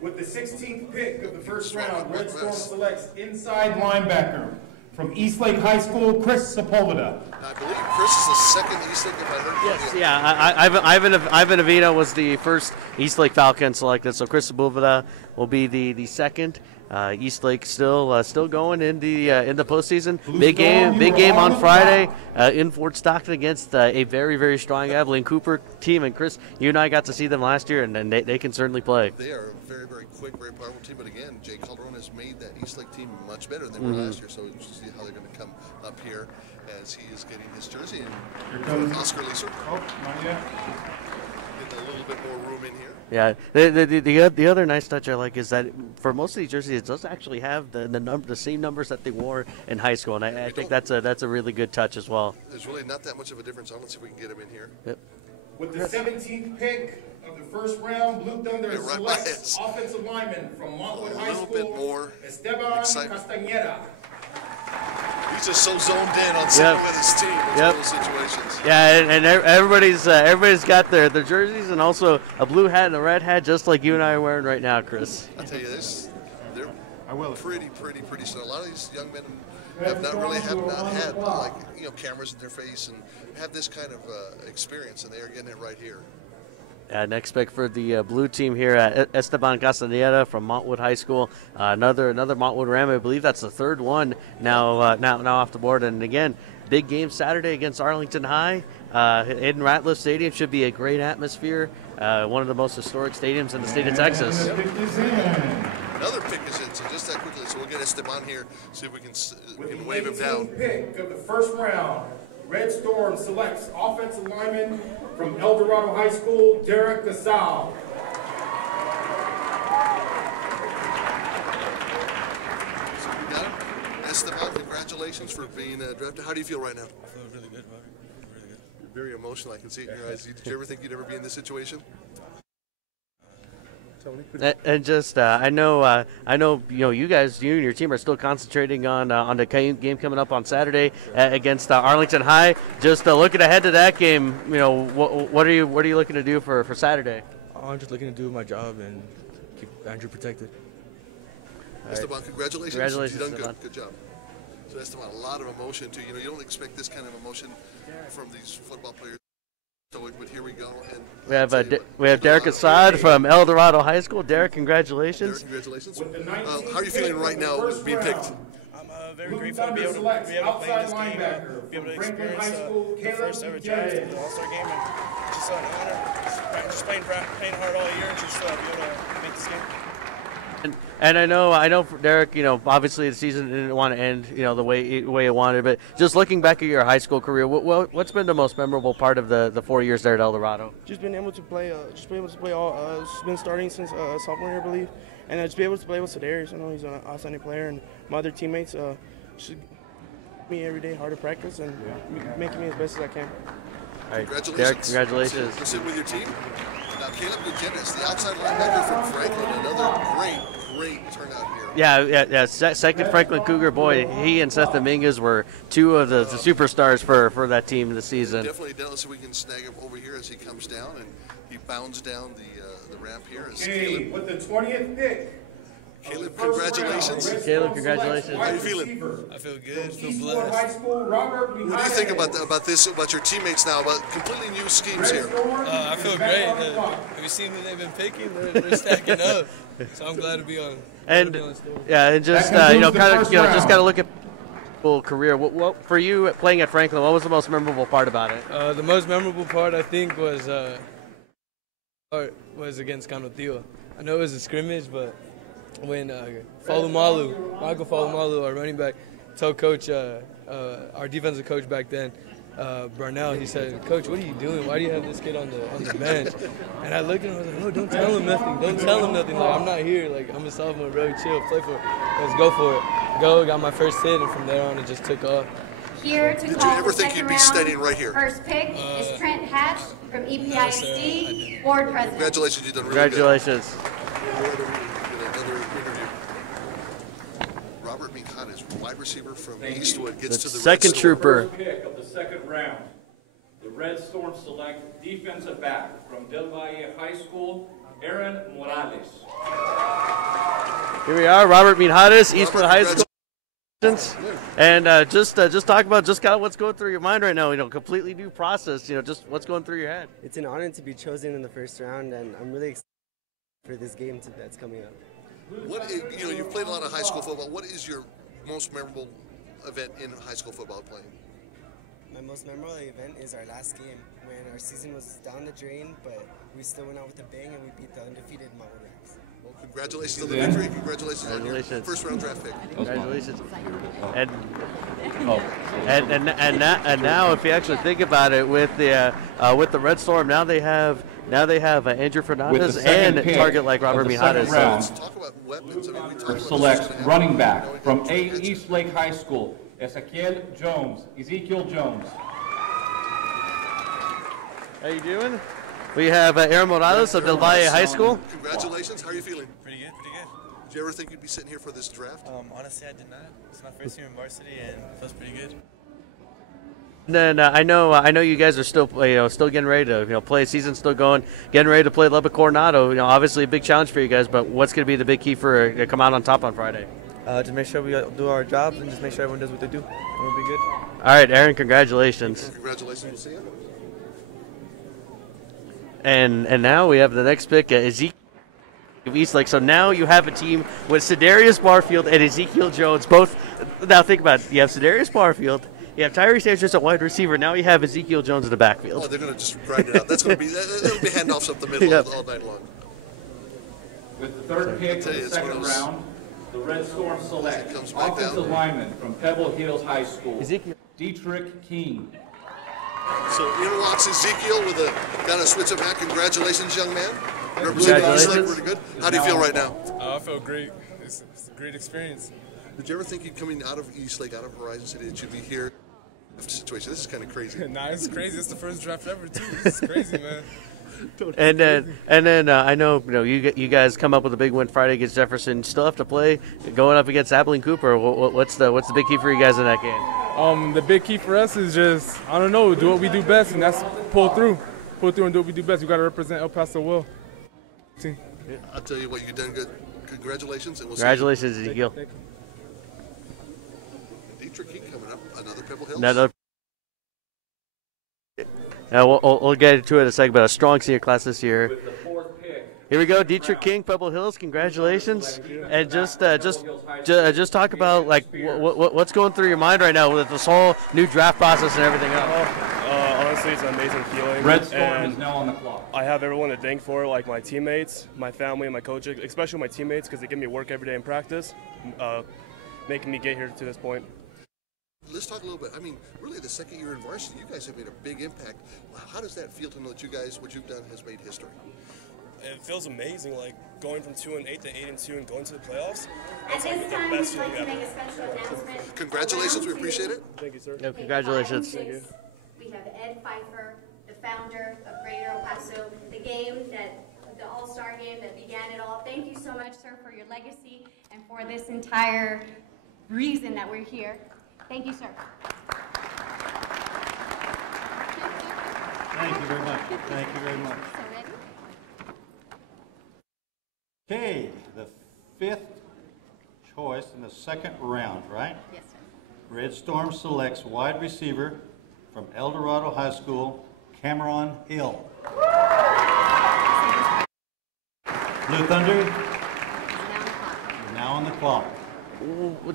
With the 16th pick of the first round, Red Storm selects inside linebacker from Eastlake High School, Chris Sepulveda. I believe Chris is the second Eastlake, if I heard correctly. Yeah, Ivan Avino was the first Eastlake Falcon selected, so Chris Sepulveda will be the second. Eastlake still going in the postseason. Big game on Friday in Fort Stockton against a very, very strong Abilene Cooper team. And Chris, you and I got to see them last year, and they can certainly play. They are a very, very quick, very powerful team. But again, Jay Calderon has made that Eastlake team much better than they were last year. So we'll see how they're going to come up here as he is getting his jersey. And Oscar Leeser. Oh, not yet. Getting a little bit more room in here. Yeah, the other nice touch I like is that for most of these jerseys, it does actually have the same numbers that they wore in high school, and I think that's a really good touch as well. There's really not that much of a difference. Let's see if we can get him in here. Yep. With the 17th pick of the first round, Blue Thunder selects offensive lineman from Montwood High School, Esteban Castañeda. He's just so zoned in on sitting with his team in those situations. Yeah, and everybody's got their jerseys and also a blue hat and a red hat, just like you and I are wearing right now, Chris. I'll tell you this, they're pretty so. A lot of these young men have not had like cameras in their face and have this kind of experience, and they are getting it right here. Next pick for the blue team here, Esteban Castaneda from Montwood High School. Another Montwood Ram. I believe that's the third one now off the board. And again, big game Saturday against Arlington High. In Ratliff Stadium should be a great atmosphere. One of the most historic stadiums in the state of Texas. Another pick is in, so just that quickly. So we'll get Esteban here, see if we can wave him down. Pick of the first round, Red Storm selects offensive lineman from El Dorado High School, Derek Gasal. So we got him. Esteban, congratulations for being drafted. How do you feel right now? I feel really good, man. Really good. You're very emotional. I can see it in your eyes. Did you ever think you'd ever be in this situation? And just I know you guys, you and your team are still concentrating on the game coming up on Saturday against Arlington High. Just looking ahead to that game, what are you looking to do for Saturday? I'm just looking to do my job and keep Andrew protected. Esteban, congratulations. Congratulations, You've done Esteban. good job. So Esteban, a lot of emotion too. You don't expect this kind of emotion from these football players. So, but here we go. And we have Derek Assad from El Dorado High School. Derek, congratulations. Derek, congratulations. How are you feeling right now being picked? I'm very grateful to be able to play in this game and be able to experience the first ever draft of the All-Star game. And just an honor, just playing hard all year and just be able to make this game. And I know for Derek, obviously the season didn't want to end, the way it wanted. But just looking back at your high school career, what's been the most memorable part of the 4 years there at El Dorado? Just being able to play, all. It's been starting since sophomore year, I believe, and just be able to play with Cedarius. He's an outstanding player, and my other teammates just me every day hard to practice and making me as best as I can. All right, congratulations. Derek, congratulations. Sit with your team. Now, Caleb Gutierrez, the outside linebacker from Franklin, another great turnout here. Yeah. Second Franklin Cougar boy. He and Seth Dominguez were two of the superstars for that team this season. Definitely down so we can snag him over here as he comes down, and he bounds down the ramp here. Okay, with the 20th pick. Caleb, congratulations. Caleb, congratulations. How are you feeling? I feel good. Feel blessed. What do you think about your teammates now, about completely new schemes here? I feel great. Have you seen who they've been picking? They're stacking up. So I'm glad to be on. And just just got to look at full career. What for you playing at Franklin? What was the most memorable part about it? The most memorable part I think was against Canotillo. I know it was a scrimmage, but when Michael Falumalu, our running back, told Coach, our defensive coach back then, Barnell, he said, "Coach, what are you doing? Why do you have this kid on the bench?" And I looked at him and I was like, "No, don't tell him nothing. Don't tell him nothing. Like, I'm not here. Like, I'm a sophomore, bro. Chill, play for it. Let's go for it." Got my first hit, and from there on, it just took off. Here to Did call you ever the think second you'd be round. standing right here? First pick is Trent Hatch from EPISD, board president. Congratulations, you've done really Congratulations. good. Another interview. Robert Mijares, wide receiver from Eastwood, gets to the second Red trooper. First pick of the second round. The Red Storm select defensive back from Del Valle High School, Aaron Morales. Here we are, Robert Mijares, Eastwood High School. And just talk about just kind of what's going through your mind right now. Completely new process. Just what's going through your head. It's an honor to be chosen in the first round, and I'm really excited for this game that's coming up. You've played a lot of high school football. What is your most memorable event in high school football playing? My most memorable event is our last game when our season was down the drain, but we still went out with a bang and we beat the undefeated Mountain Rams. Well, congratulations on the victory. Congratulations on your first round draft pick. Congratulations. And now, if you actually think about it, with the Red Storm, now they have Now they have Andrew Fernandez and target like Robert Mijares. Round Talk about weapons. I mean, we talk about selects running back from A East Lake High School, Ezekiel Jones. How you doing? We have Aaron Morales of Del Valle High School. Congratulations. How are you feeling? Pretty good, pretty good. Did you ever think you'd be sitting here for this draft? Honestly, I did not. It's my first year in varsity, and it feels pretty good. And then I know you guys are still still getting ready to play. Season's still going, getting ready to play Lubbock Coronado. Obviously a big challenge for you guys. But what's going to be the big key for to come out on top on Friday? Just make sure we do our jobs and just make sure everyone does what they do. And we'll be good. All right, Aaron. Congratulations. Congratulations. We'll see you. And now we have the next pick, Ezekiel of Eastlake. So now you have a team with Cedarius Barfield and Ezekiel Jones. Both. Now think about it. You have Cedarius Barfield. You have Tyrese Andrews at wide receiver. Now you have Ezekiel Jones in the backfield. Oh, they're going to just grind it out. That's going to be that'll be handoffs up the middle all night long. With the third pick of the second round, the Red Storm select offensive lineman from Pebble Hills High School, Dietrich King. So interlocks Ezekiel with a kind of switch it back. Congratulations, young man. Representing Eastlake pretty good. How do you feel right now? I feel great. It's a great experience. Did you ever think you'd coming out of Eastlake, out of Horizon City, that you'd be here? Situation. This is kind of crazy. Nah, it's crazy. It's the first draft ever too. This is crazy, man. And then I know you guys come up with a big win Friday against Jefferson. Still have to play going up against Abilene Cooper. What's the big key for you guys in that game? The big key for us is just do what we do best, and that's pull through and do what we do best. We got to represent El Paso well. I'll tell you what, you've done good. Congratulations, and we'll Congratulations, see you. Ezekiel. Thank you. Dietrich King coming up, another Pebble Hills. We'll get into it in a second, but a strong senior class this year. Here we go, Dietrich King, Pebble Hills. Congratulations! And just talk about what's going through your mind right now with this whole new draft process and everything else. Honestly, it's an amazing feeling. Red Storm is now on the clock. I have everyone to thank for, like my teammates, my family, and my coaches, especially my teammates, because they give me work every day in practice, making me get here to this point. Let's talk a little bit. I mean, really, the second year in varsity, you guys have made a big impact. How does that feel to know that you guys, what you've done, has made history? It feels amazing, like going from 2-8 to 8-2 and going to the playoffs. That's like the best feeling ever. Congratulations, we appreciate it. Thank you, sir. No, congratulations. We have Ed Pfeiffer, the founder of Greater El Paso, the All-Star game that began it all. Thank you so much, sir, for your legacy and for this entire reason that we're here. Thank you, sir. Thank you very much. Thank you very much. Okay, the fifth choice in the second round, right? Yes, sir. Red Storm selects wide receiver from El Dorado High School, Cameron Hill. Blue Thunder is now on the clock.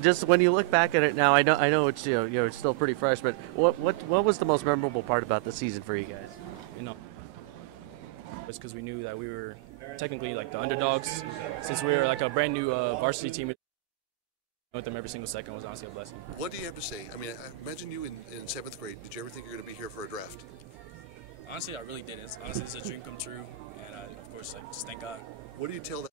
Just when you look back at it now, I know it's it's still pretty fresh, but what was the most memorable part about the season for you guys? It's because we knew that we were technically like the underdogs, since we were like a brand new varsity team. With them every single second was honestly a blessing. What do you have to say? I mean, I imagine you in 7th grade. Did you ever think you're going to be here for a draft? Honestly, I really didn't. Honestly, it's a dream come true, and of course, just thank God. What do you tell that?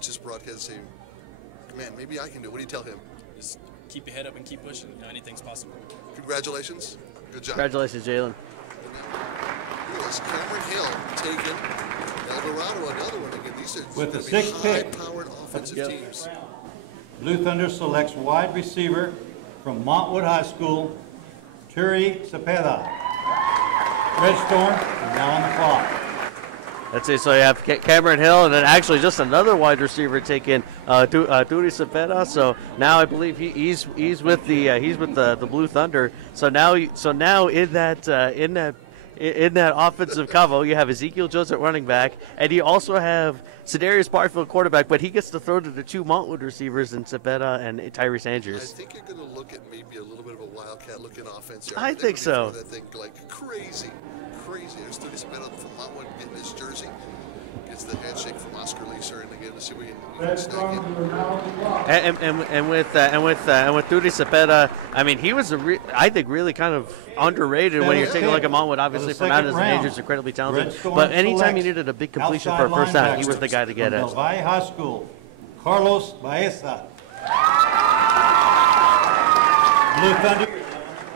Just broadcast and say, man, maybe I can do it. What do you tell him? Just keep your head up and keep pushing. Anything's possible. Congratulations. Good job. Congratulations, Jalen. Here's Cameron Hill taken. El Dorado, another one again. These are with the 6th pick. High-powered offensive teams. Blue Thunder selects wide receiver from Montwood High School, Turi Cepeda. Red Storm is now on the clock. Let's see, so you have Cameron Hill, and then actually just another wide receiver taken, Turi Cepeda. So now I believe he's with the Blue Thunder. So now in that offensive combo, you have Ezekiel Jones at running back, and you also have Cedarius Barfield quarterback, but he gets to throw to the two Montwood receivers in Cepeda and Tyrese Andrews. I think you're going to look at maybe a little bit of a wildcat-looking offense here. I think so. That thing like crazy. There's Turi Cepeda from Montwood getting his jersey. Gets the handshake from Oscar Leeser, and again, let's see if we can snag it. And with Turi Cepeda, I mean, he was I think really kind of underrated when you're taking a look at Montwood. Obviously, from out of his age, is incredibly talented. But anytime you needed a big completion for a first down, he was the guy to get it. Del Valle High School, Carlos Baeza. Blue Thunder.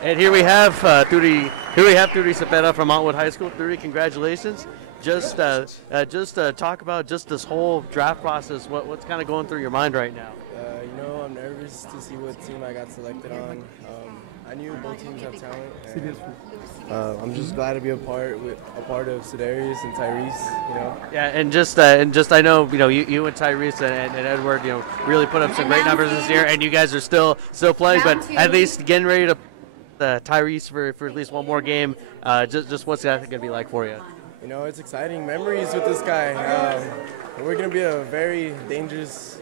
And here we have Turi Cepeda from Montwood High School. Turi, congratulations. Just talk about just this whole draft process. What's kind of going through your mind right now? You know, I'm nervous to see what team I got selected on. I knew both teams have talent. And, I'm just glad to be a part of Sedarius and Tyrese. You know. Yeah, and just I know you and Tyrese and Edward really put up some great numbers this year, and you guys are still playing, but at least getting ready to Tyrese for at least one more game. Just what's that going to be like for you? You know, it's exciting memories with this guy. We're going to be a very dangerous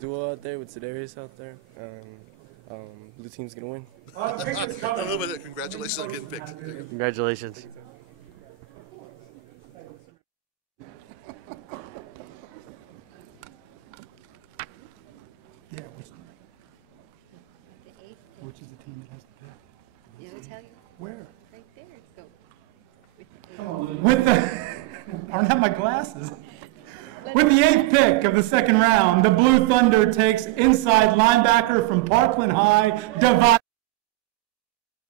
duo out there with Sedarius out there. Blue team's going to win. A little bit of congratulations on getting picked. Congratulations. Which is the team that has the pick? Yeah, I'll tell you. Where? Right there. Go. Come on. With the, I don't have my glasses. With the 8th pick of the second round, the Blue Thunder takes inside linebacker from Parkland High, Devontae.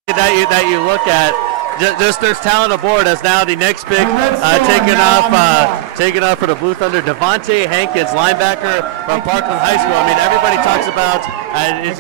That you look at. Just there's talent aboard as now the next pick taken off for the Blue Thunder, Devontae Hankins, linebacker from Parkland High School. I mean, everybody talks about, and as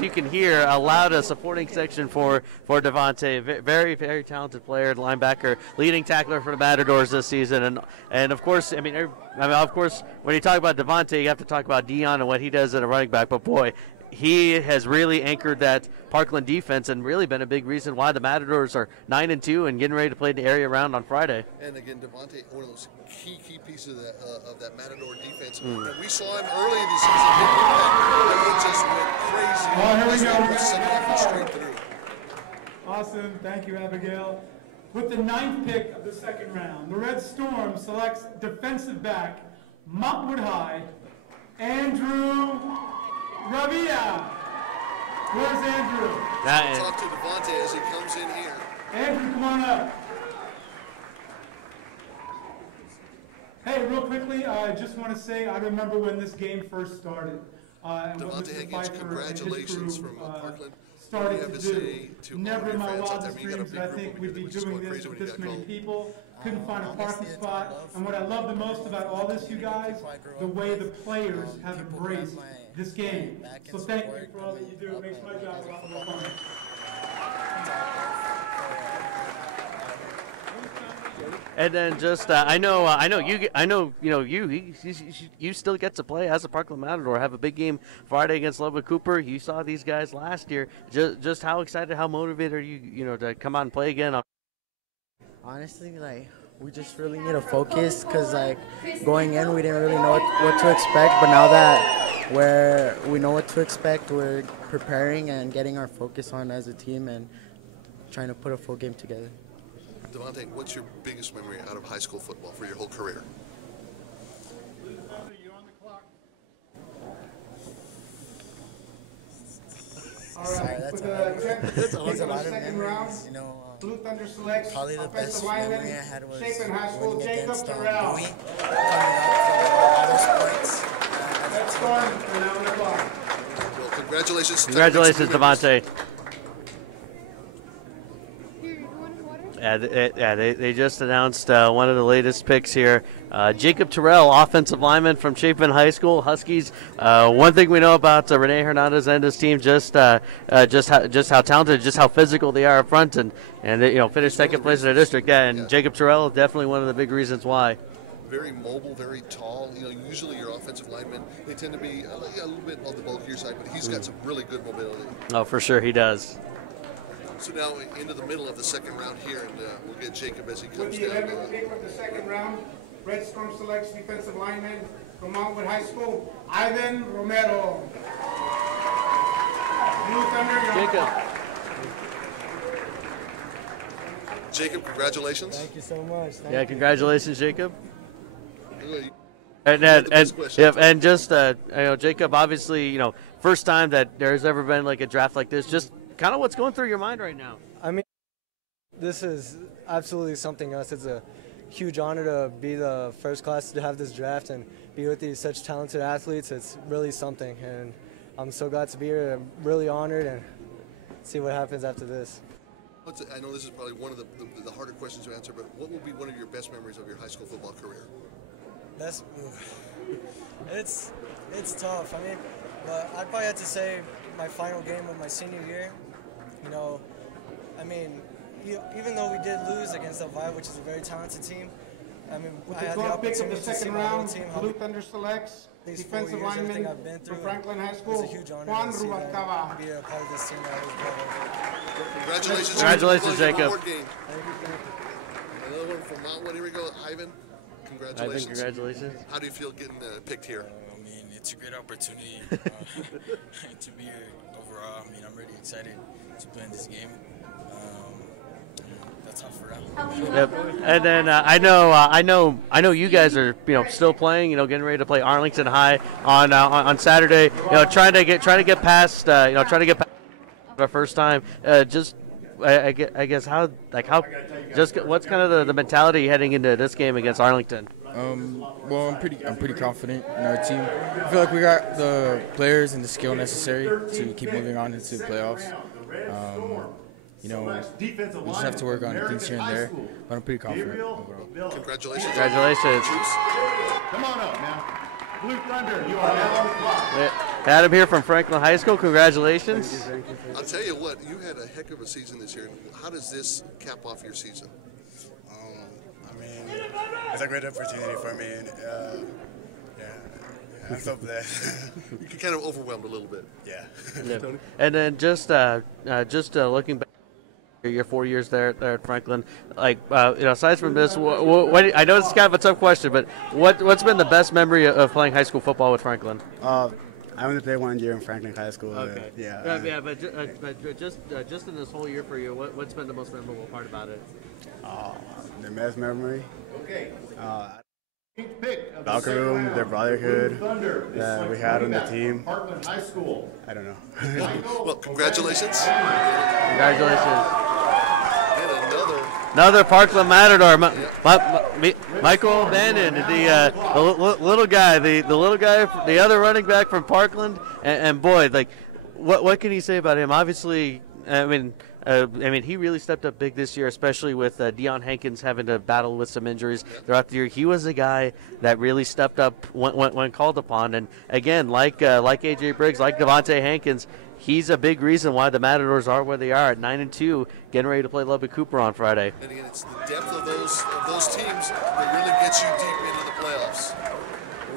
you can hear, a loud supporting section for Devontae. Very, very talented player, linebacker, leading tackler for the Matadors this season. And of course, I mean, of course, when you talk about Devontae, you have to talk about Dion and what he does at a running back. But boy, he has really anchored that Parkland defense and really been a big reason why the Matadors are 9-2 and getting ready to play the area round on Friday. And again, Devontae, one of those key pieces of that Matador defense. And we saw him early in the season. He just went crazy. Oh, here we go. Second half straight through. Awesome. Thank you, Abigail. With the 9th pick of the second round, the Red Storm selects defensive back, Montwood High, Andrew Ravia. Where's Andrew? Talk to Devontae as he comes in here. Andrew, come on up. Hey, real quickly, I just want to say I remember when this game first started. Devontae Hankins, congratulations from Parkland. Started to do. Never in my wildest dreams did I think we'd be doing this with this many people. Couldn't find a parking spot. And what I love the most about all this, you guys, the way the players have embraced this game. So thank you for all that you do. It makes my job a lot more fun. And then just you still get to play as a Parkland Matador. Have a big game Friday against Ludwig Cooper. You saw these guys last year. Just how excited, how motivated are you to come out and play again? Honestly, we just really need to focus because going in we didn't really know what to expect, but now that we know what to expect, we're preparing and getting our focus on as a team and trying to put a full game together. Devontae, what's your biggest memory out of high school football for your whole career? All right, that's a lot of second round. You know, Blue Thunder selects probably the best memory I had was Chapin High School, winning Jacob against Terrell. Bowie, coming up for all those points. Let's start. We're now on the clock. Well, congratulations. Congratulations, Devontae. Yeah, they just announced one of the latest picks here. Jacob Terrell, offensive lineman from Chapin High School, Huskies. One thing we know about Rene Hernandez and his team, just how talented, just how physical they are up front, and they, finished second place in the district. Yeah, and Jacob Terrell, definitely one of the big reasons why. Very mobile, very tall. Usually your offensive linemen, they tend to be a little bit on the bulkier side, but he's got some really good mobility. Oh, for sure, he does. So now into the middle of the second round here, and we'll get Jacob as he comes With the down. 11th pick of the second round, Red Storm selects defensive lineman from Montwood High School, Ivan Romero. Blue Thunder, Jacob. Jacob, congratulations. Thank you so much. Congratulations, Jacob. And just Jacob, obviously, first time that there's ever been like a draft like this. Just kind of what's going through your mind right now. I mean, this is absolutely something else. It's a huge honor to be the first class to have this draft and be with these such talented athletes. It's really something, and I'm so glad to be here. I'm really honored, and see what happens after this. I know this is probably one of the harder questions to answer, but what will be one of your best memories of your high school football career? It's tough. I mean, but I'd probably have to say my final game of my senior year. I mean, even though we did lose against Elvira, which is a very talented team, I mean, I had the opportunity to see my whole team. Blue Thunder selects defensive lineman from Franklin High School, Juan Rubalcaba. Be a part of this team. Congratulations. Congratulations, Jacob. Another one from Montwood. Here we go, Ivan. Congratulations. Congratulations. How do you feel getting picked here? I mean, it's a great opportunity to be here overall. I mean, I'm really excited to play in this game. That's all for now. Yep. And then I know you guys are still playing. Getting ready to play Arlington High on Saturday. Trying to get past our first time. I guess what's kind of the mentality heading into this game against Arlington? Well, I'm pretty confident in our team. I feel like we got the players and the skill necessary to keep moving on into the playoffs. We just have to work on things here and there, but I'm pretty confident overall. Congratulations. Congratulations. Come on up now. Blue Thunder, you are now on the clock. Adam here from Franklin High School. Congratulations. Thank you. I'll tell you what, you had a heck of a season this year. How does this cap off your season? I mean, it's a great opportunity for me, and I'm so blessed. You're kind of overwhelmed a little bit. Yeah. Tony? And then just looking back. Your 4 years there at Franklin, aside from this, what I know it's kind of a tough question, but what's been the best memory of playing high school football with Franklin? I only played 1 year in Franklin High School. Okay. But just in this whole year for you, what's been the most memorable part about it? The best memory. Okay. Locker room, their brotherhood that we had on the team. Parkland High School. I don't know. Well, congratulations. Congratulations. Another Parkland Matador, Michael Bannon, the little guy, the other running back from Parkland, and boy, what can you say about him? Obviously, I mean, he really stepped up big this year, especially with Deion Hankins having to battle with some injuries throughout the year. He was a guy that really stepped up when called upon. And again, like AJ Briggs, like Devontae Hankins, he's a big reason why the Matadors are where they are at 9-2, getting ready to play Lubbock Cooper on Friday. And again, it's the depth of those teams that really gets you deep into the playoffs.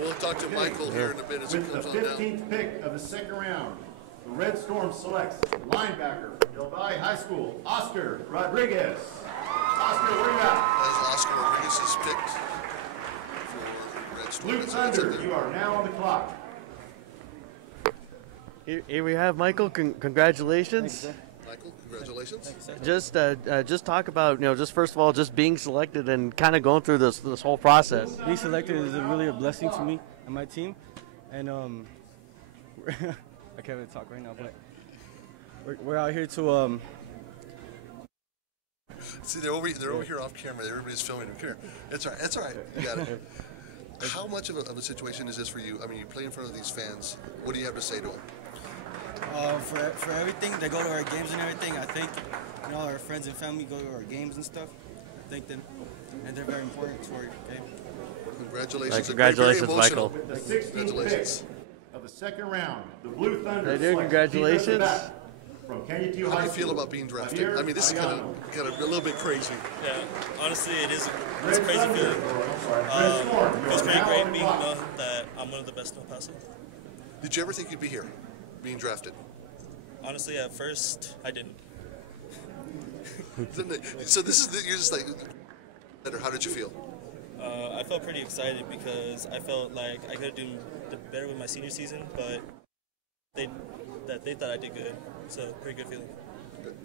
We'll talk to Michael here in a bit as it comes on down. With the 15th pick of the second round, the Red Storm selects linebacker, Delhi High School, Oscar Rodriguez. Oscar, where you at? As Oscar Rodriguez is picked for Red Storm. Blue Thunder, you are now on the clock. Here we have Michael. Congratulations. Thank you, Michael, congratulations. Just talk about just first of all just being selected and kind of going through this whole process. Being selected is really a blessing to me and my team, and I can't really talk right now, but we're out here to See, they're over here off camera. Everybody's filming them. Come here. It's all right. It's all right. You got it. How much of a situation is this for you? I mean, you play in front of these fans. What do you have to say to them? For everything, they go to our games and everything. I think our friends and family go to our games and stuff. I think them, and they're very important to our game. Congratulations! Congratulations, Michael. With the 16th pick of the second round, the Blue Thunder. Congratulations. From Kenyatta How do you feel about being drafted? I mean, this is kind of a little bit crazy. Yeah, honestly, it's a crazy feeling. It feels pretty great being known that I'm one of the best in El Paso. Did you ever think you'd be here, being drafted? Honestly, at first, I didn't. So you're just like, how did you feel? I felt pretty excited because I felt like I could have done better with my senior season, but they thought I did good. So, pretty good feeling.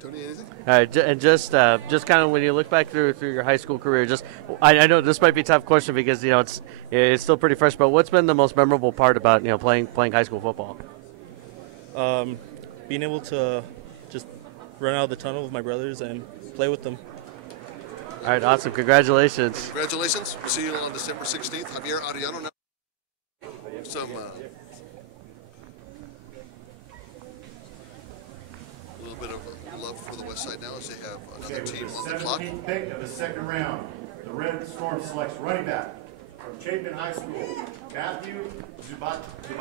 Tony, anything? All right, and just kind of when you look back through your high school career, just I know this might be a tough question because it's still pretty fresh. But what's been the most memorable part about playing high school football? Being able to just run out of the tunnel with my brothers and play with them. All right, awesome. Congratulations. Congratulations. We'll see you on December 16th. Javier Arellano now. Some a little bit of love for the West Side now as they have another team on the clock. 17th pick of the second round, the Red Storm selects running back from Chapin High School, Matthew Zubate. Here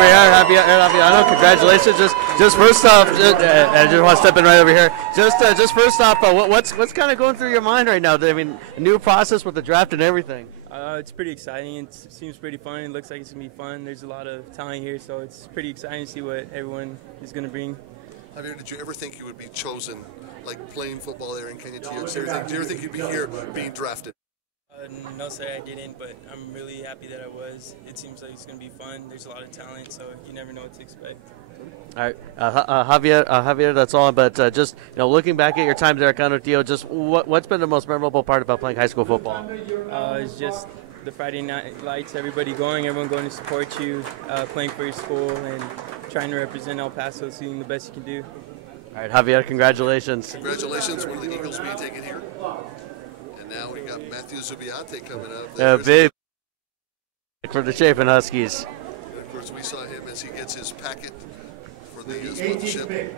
we are, Javier. Congratulations. Just first off, I just want to step in right over here. Just first off, what's kind of going through your mind right now? I mean, a new process with the draft and everything. It's pretty exciting. It seems pretty fun. It looks like it's going to be fun. There's a lot of talent here, so it's pretty exciting to see what everyone is going to bring. Javier, did you ever think you would be chosen, like playing football there in Kenya TX? Did you ever think you'd be here being drafted? No, sir, I didn't, but I'm really happy that I was. It seems like it's going to be fun. There's a lot of talent, so you never know what to expect. All right, Javier, that's all. But just looking back at your time there at Canutio, just what's been the most memorable part about playing high school football? It's just the Friday night lights, everyone going to support you, playing for your school, and trying to represent El Paso, seeing the best you can do. All right, Javier, congratulations. Congratulations, one of the Eagles being taken here. And now we got Matthew Zubiate coming up. Big for the Chapin Huskies. And of course, we saw him as he gets his packet for the 18th sponsorship. pick